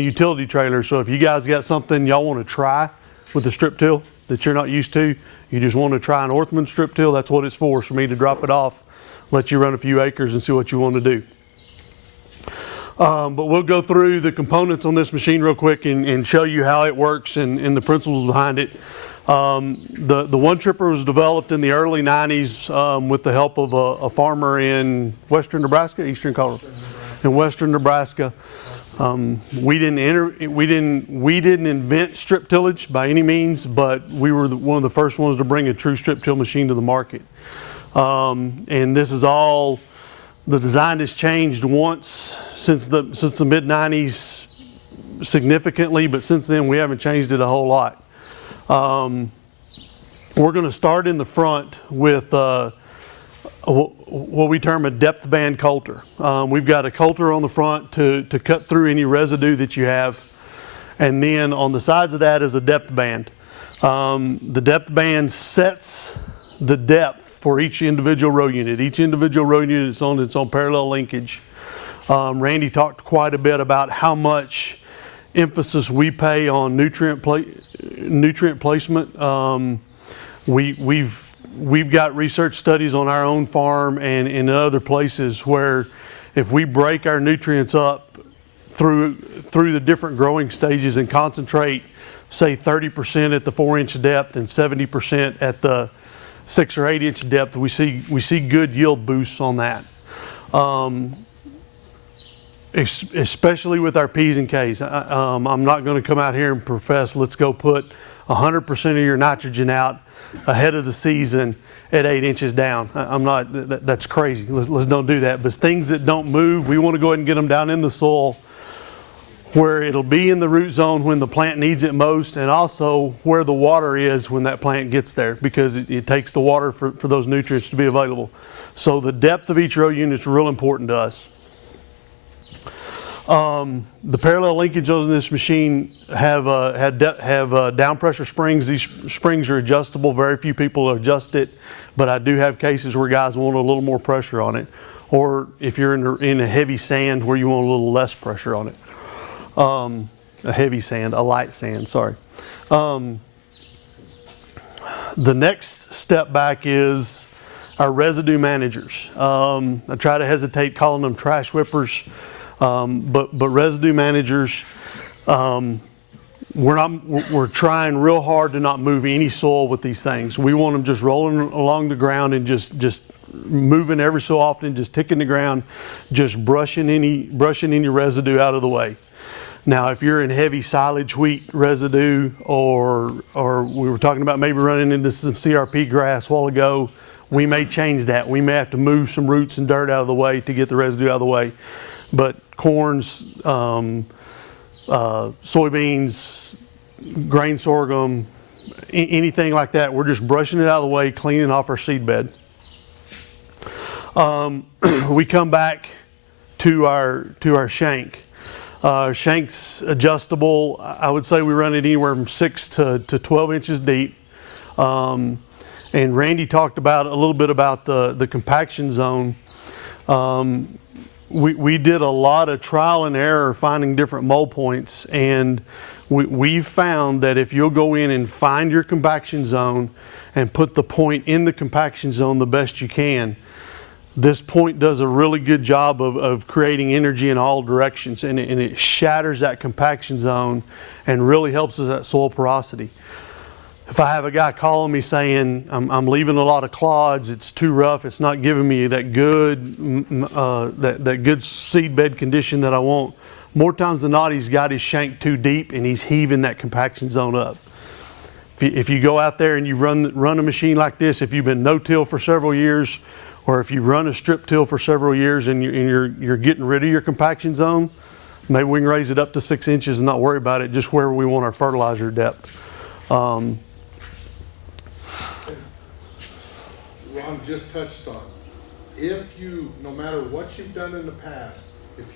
utility trailer. So if you guys got something y'all want to try with the strip till that you're not used to, you just want to try an Orthman strip till, that's what it's for me to drop it off, let you run a few acres and see what you want to do. But we'll go through the components on this machine real quick and show you how it works and the principles behind it. The one tripper was developed in the early 90s with the help of a farmer in western Nebraska, eastern Colorado, in western Nebraska. We didn't invent strip tillage by any means, but we were one of the first ones to bring a true strip till machine to the market. And this is all, the design has changed once since the mid 90s significantly, but since then we haven't changed it a whole lot. We're going to start in the front with what we term a depth band coulter. We've got a coulter on the front to cut through any residue that you have. And then on the sides of that is a depth band. The depth band sets the depth for each individual row unit. Each individual row unit is on its own parallel linkage. Randy talked quite a bit about how much emphasis we pay on nutrient placement. We've got research studies on our own farm and in other places where if we break our nutrients up through the different growing stages and concentrate, say 30% at the 4-inch depth and 70% at the 6 or 8-inch depth, we see good yield boosts on that. Especially with our P's and K's. I'm not going to come out here and profess let's go put 100% of your nitrogen out ahead of the season at 8 inches down. I'm not, that's crazy. Let's don't do that. But things that don't move, we want to go ahead and get them down in the soil where it'll be in the root zone when the plant needs it most, and also where the water is when that plant gets there, because it takes the water for those nutrients to be available. So the depth of each row unit is real important to us. The parallel linkages on this machine have down pressure springs. These springs are adjustable. Very few people adjust it, but I do have cases where guys want a little more pressure on it, or if you're in a heavy sand where you want a little less pressure on it. A heavy sand, a light sand, sorry. The next step back is our residue managers. I try to hesitate calling them trash whippers. But residue managers, we're trying real hard to not move any soil with these things. We want them just rolling along the ground and just moving every so often, just ticking the ground, just brushing any residue out of the way. Now, if you're in heavy silage wheat residue, or we were talking about maybe running into some CRP grass a while ago, we may change that. We may have to move some roots and dirt out of the way to get the residue out of the way. But corns, soybeans, grain sorghum, anything like that, we're just brushing it out of the way, cleaning off our seed bed. We come back to our shank. Shank's adjustable. I would say we run it anywhere from 6 to 12 inches deep. And Randy talked a little bit about the compaction zone. We did a lot of trial and error finding different mold points, and we found that if you'll go in and find your compaction zone and put the point in the compaction zone the best you can, this point does a really good job of creating energy in all directions, and it shatters that compaction zone and really helps us at soil porosity. If I have a guy calling me saying, I'm leaving a lot of clods, it's too rough, it's not giving me that good seed bed condition that I want, more times than not he's got his shank too deep and he's heaving that compaction zone up. If you go out there and you run a machine like this, if you've been no-till for several years, or if you've run a strip till for several years and you're getting rid of your compaction zone, maybe we can raise it up to 6 inches and not worry about it, just where we want our fertilizer depth. Ron just touched on, if you, no matter what you've done in the past, if you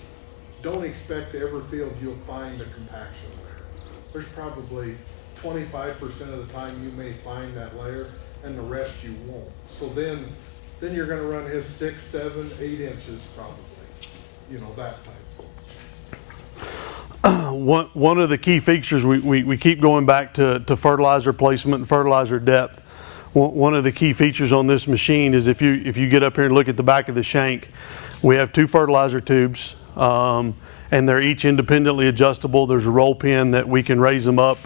don't expect every field you'll find a compaction layer. There's probably 25% of the time you may find that layer, and the rest you won't. So then you're gonna run his 6, 7, 8 inches probably, that type. One of the key features, we keep going back to fertilizer placement and fertilizer depth. One of the key features on this machine is if you get up here and look at the back of the shank, we have 2 fertilizer tubes, and they're each independently adjustable. There's a roll pin that we can raise them up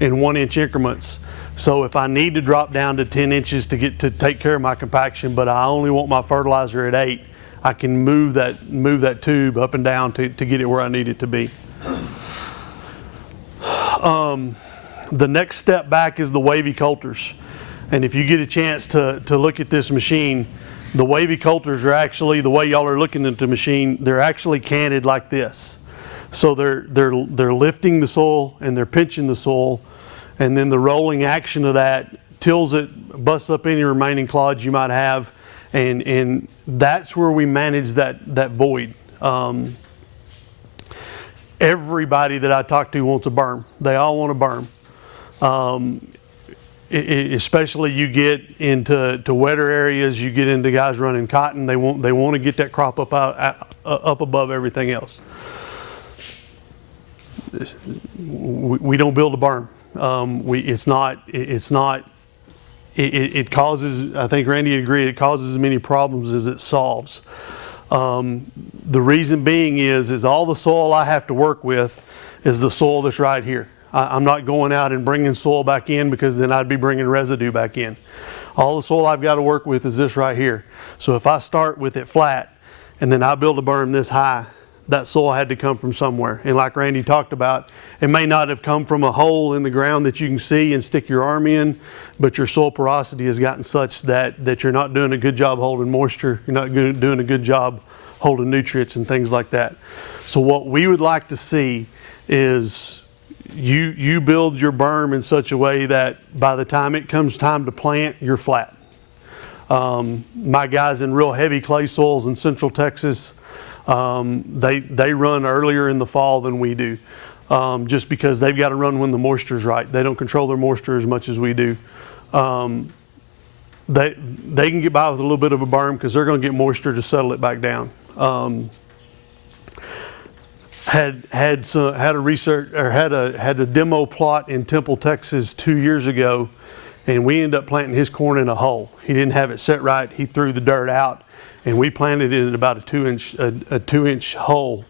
in 1-inch increments. So if I need to drop down to 10 inches to take care of my compaction, but I only want my fertilizer at 8, I can move that tube up and down to get it where I need it to be. The next step back is the wavy coulters. And if you get a chance to look at this machine, the wavy coulters are actually, the way y'all are looking at the machine, they're actually canted like this. So they're lifting the soil and they're pinching the soil, and then the rolling action of that tills it, busts up any remaining clods you might have, and that's where we manage that void. Everybody that I talk to wants a berm. They all want a berm. Especially you get into wetter areas, you get into guys running cotton. They want to get that crop up above everything else. We don't build a berm. It causes, I think Randy agreed, it causes as many problems as it solves. The reason being is all the soil I have to work with is the soil that's right here. I'm not going out and bringing soil back in, because then I'd be bringing residue back in. All the soil I've got to work with is this right here. So if I start with it flat and then I build a berm this high, that soil had to come from somewhere. And like Randy talked about, it may not have come from a hole in the ground that you can see and stick your arm in, but your soil porosity has gotten such that you're not doing a good job holding moisture, you're not doing a good job holding nutrients and things like that. So what we would like to see is you build your berm in such a way that by the time it comes time to plant, you're flat. My guys in real heavy clay soils in Central Texas, they run earlier in the fall than we do, just because they've got to run when the moisture's right. They don't control their moisture as much as we do. They can get by with a little bit of a berm because they're going to get moisture to settle it back down. Had a demo plot in Temple, Texas 2 years ago, and we ended up planting his corn in a hole. He didn't have it set right. He threw the dirt out, and we planted it at about a 2-inch hole.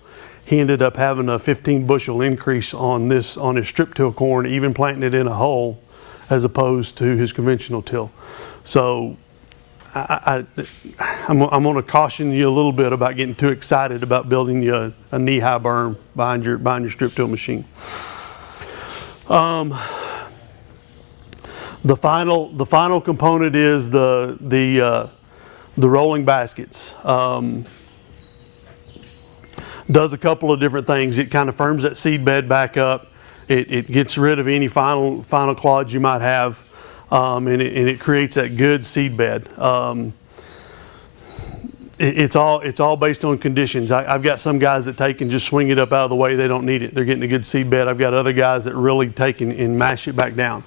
He ended up having a 15 bushel increase on his strip till corn, even planting it in a hole, as opposed to his conventional till. So I'm going to caution you a little bit about getting too excited about building you a knee-high berm behind your strip till machine. The final component is the rolling baskets. Does a couple of different things. It kind of firms that seed bed back up. It gets rid of any final clods you might have. And it creates that good seed bed. It's all based on conditions. I've got some guys that take and just swing it up out of the way. They don't need it. They're getting a good seed bed. I've got other guys that really take and mash it back down.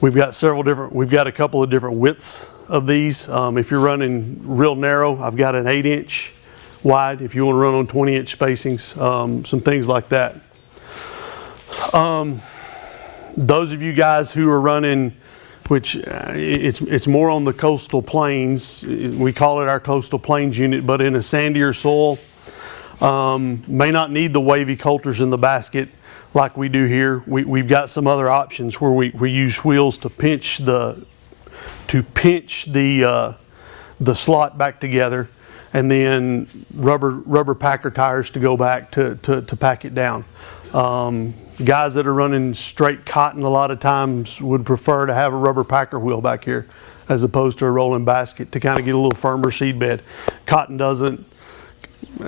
We've got a couple of different widths of these. If you're running real narrow, I've got an 8-inch wide. If you want to run on 20-inch spacings, some things like that. Those of you guys who are running, which it's more on the coastal plains. We call it our coastal plains unit, but in a sandier soil, may not need the wavy coulters in the basket like we do here. We've got some other options where we use wheels to pinch the slot back together, and then rubber packer tires to go back to pack it down. Guys that are running straight cotton a lot of times would prefer to have a rubber packer wheel back here as opposed to a rolling basket to kind of get a little firmer seed bed. Cotton doesn't,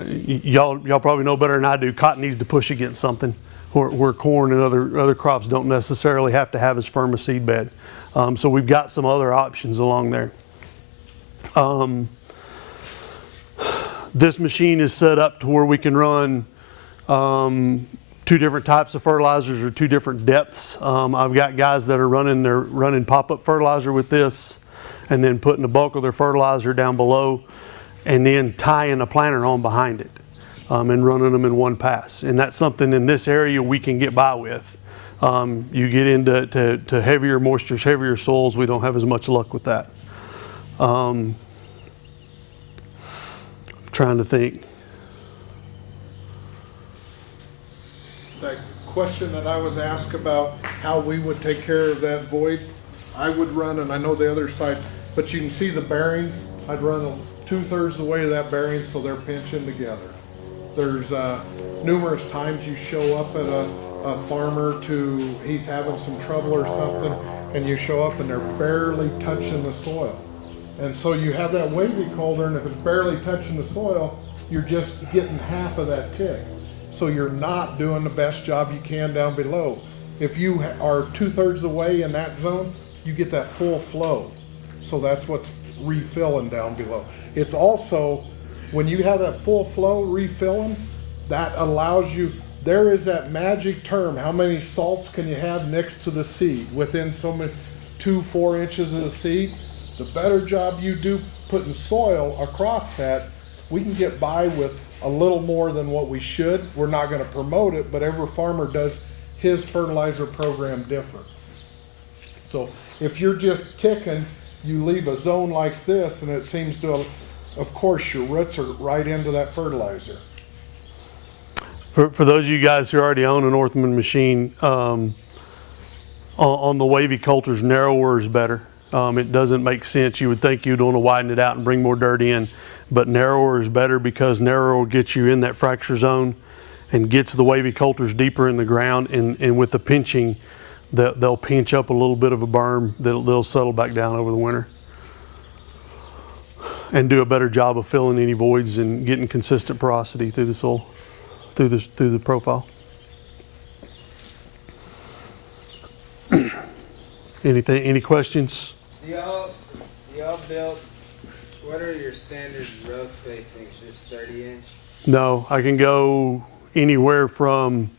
y'all probably know better than I do, cotton needs to push against something, where corn and other crops don't necessarily have to have as firm a seed bed. So we've got some other options along there. This machine is set up to where we can run 2 different types of fertilizers or 2 different depths. I've got guys that are running pop-up fertilizer with this, and then putting the bulk of their fertilizer down below, and then tying a planter on behind it, and running them in one pass. And that's something in this area we can get by with. You get into heavier moistures, heavier soils, we don't have as much luck with that. Trying to think. That question that I was asked about how we would take care of that void, I would run, and I know the other side, but you can see the bearings. I'd run 2/3 the way to that bearing so they're pinching together. There's numerous times you show up at a farmer he's having some trouble or something, and you show up and they're barely touching the soil. And so you have that wavy coulter, and if it's barely touching the soil, you're just getting half of that tick. So you're not doing the best job you can down below. if you are 2/3 of the way in that zone, you get that full flow. So that's what's refilling down below. It's also, when you have that full flow refilling, that allows you, there is that magic term, how many salts can you have next to the seed within so many 2-4 inches of the seed. The better job you do putting soil across that, we can get by with a little more than what we should. We're not going to promote it, but every farmer does his fertilizer program different. So if you're just ticking, you leave a zone like this and it seems to, of course, your roots are right into that fertilizer. For those of you guys who already own an Orthman machine, on the wavy coulters, narrower is better. It doesn't make sense. You would think you'd want to widen it out and bring more dirt in, but narrower is better because narrower gets you in that fracture zone and gets the wavy coulters deeper in the ground, and with the pinching, they'll pinch up a little bit of a berm that'll settle back down over the winter and do a better job of filling any voids and getting consistent porosity through the soil, through the profile. Any questions? Y'all built, what are your standard row spacings, just 30 inch? No, I can go anywhere from,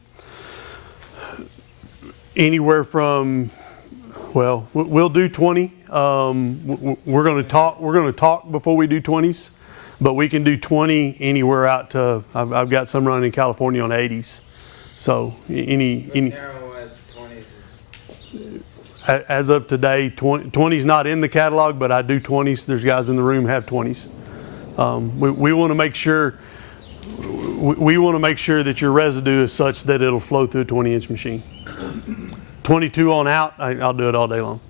well, we'll do 20. We're going to talk before we do 20s, but we can do 20 anywhere out to, I've got some running in California on 80s. So any Narrow as 20s is, as of today, 20's not in the catalog, but I do 20s. There's guys in the room who have 20s. We want to make sure that your residue is such that it'll flow through a 20-inch machine. 22 on out, I'll do it all day long.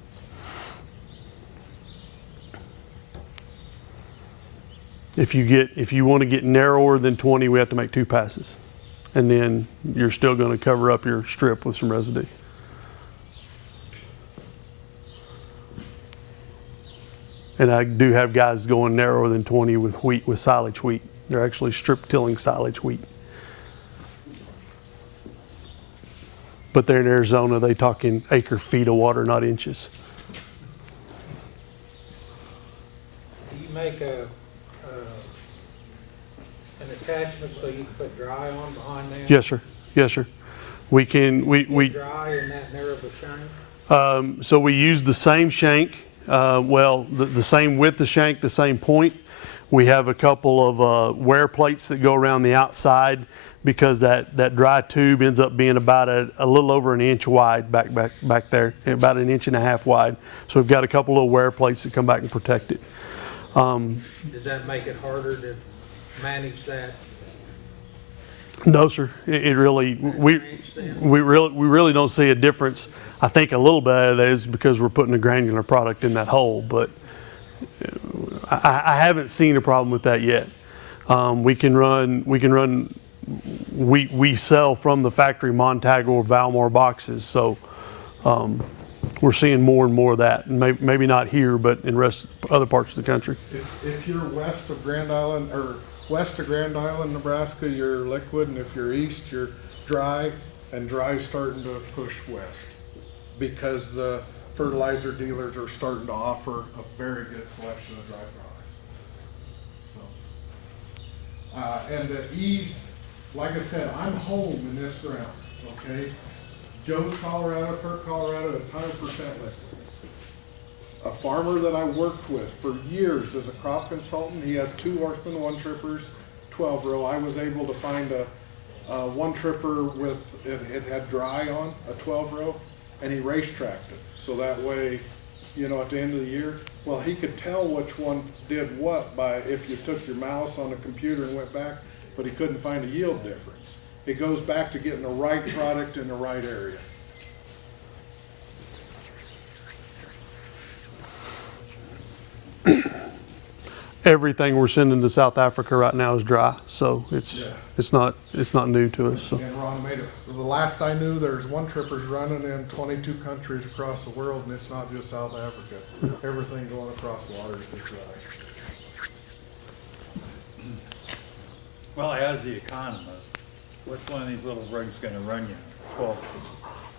If you want to get narrower than 20, we have to make 2 passes, and then you're still going to cover up your strip with some residue. And I do have guys going narrower than 20 with wheat, with silage wheat. They're actually strip tilling silage wheat. But they're in Arizona, they talk in acre feet of water, not inches. Do you make an attachment so you can put dry on behind that? Yes, sir. Yes, sir. We can, Dry in that narrow of a shank? so we use the same shank, the same width of shank, the same point. We have a couple of wear plates that go around the outside because that dry tube ends up being about a little over an inch wide back there, about 1.5 inches wide. So we've got a couple of wear plates that come back and protect it. Does that make it harder to manage that? No, sir. It really, we really don't see a difference. I think a little bit of that is because we're putting a granular product in that hole, but I haven't seen a problem with that yet. We sell from the factory Montag or Valmar boxes, so we're seeing more and more of that. And maybe not here, but in other parts of the country. If you're west of Grand Island, Nebraska, you're liquid, and if you're east, you're dry, and dry's starting to push west because the fertilizer dealers are starting to offer a very good selection of dry products. Like I said, I'm home in this ground, okay? Joe's Colorado, Kirk, Colorado, it's 100% liquid. A farmer that I worked with for years as a crop consultant, he has 2 Horseman 1-trippers, 12-row. I was able to find a 1-tripper with, it had dry on, a 12-row, and he racetracked it. So that way, at the end of the year, well, he could tell which one did what by if you took your mouse on the computer and went back, but he couldn't find a yield difference. It goes back to getting the right product in the right area. Everything we're sending to South Africa right now is dry, so it's not new to us. So. And Ron made it. The last I knew, there's 1-trippers running in 22 countries across the world, and it's not just South Africa. Everything going across water is dry. Well, as the economist, what's one of these little rigs going to run you? 12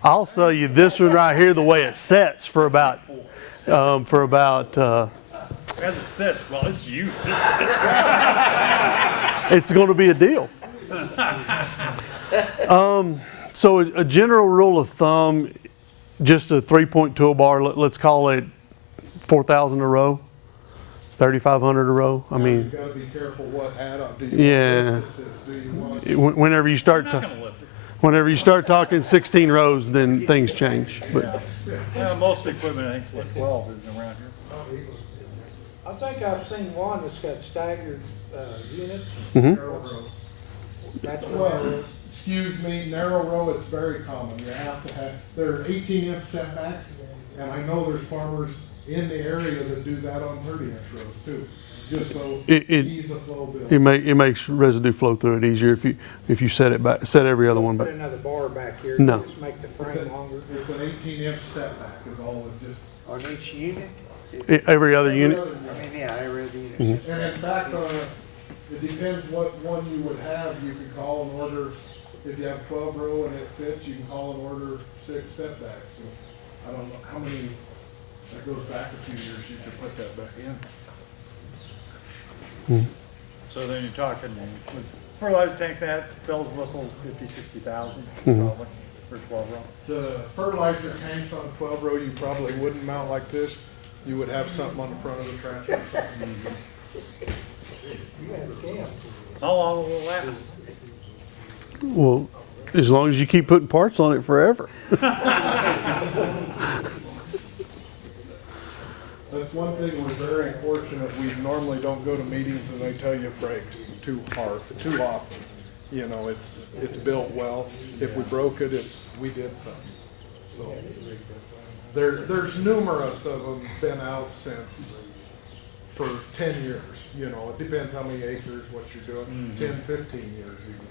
I'll sell you this one right here the way it sets for about, As it sits, well, it's used. it's going to be a deal. So a general rule of thumb, just a 3-point toolbar, let's call it 4,000 a row, 3,500 a row. I mean, You gotta be careful what add-on, do you Yeah. want this is, do you want? whenever you start Not gonna lift it. whenever you start talking 16 rows, then things change. But Most of the equipment, I think, is like 12 isn't around here. I think I've seen one that's got staggered, units. Narrow row. That's Well, what, excuse me, narrow row, it's very common, you have to have, there are 18-inch setbacks, and I know there's farmers in the area that do that on 30-inch rows too, just so It- ease the flow bill. it makes residue flow through it easier if you set it back, set every other one put back. another bar back here, No. just make the It's frame longer it's an 18-inch setback is all it just. on each unit. Every other unit. I mean, yeah, every unit. And in fact, it depends what one you would have, you can call and order, if you have 12 row and it fits, you can call and order 6 setbacks. So I don't know how many, that goes back a few years, you could put that back in. So then you're talking, with fertilizer tanks, that bells and whistles, 50, 60,000 probably, for 12 row. The fertilizer tanks on 12 row, you probably wouldn't mount like this. You would have something on the front of the tractor. How long will it last? Well, as long as you keep putting parts on it forever. That's one thing, we're very fortunate, we normally don't go to meetings and they tell you it breaks too often. You know, it's built well. If we broke it, we did something. So, there's numerous of them been out since, for 10 years, you know, it depends how many acres, what you're doing, 10, 15 years even.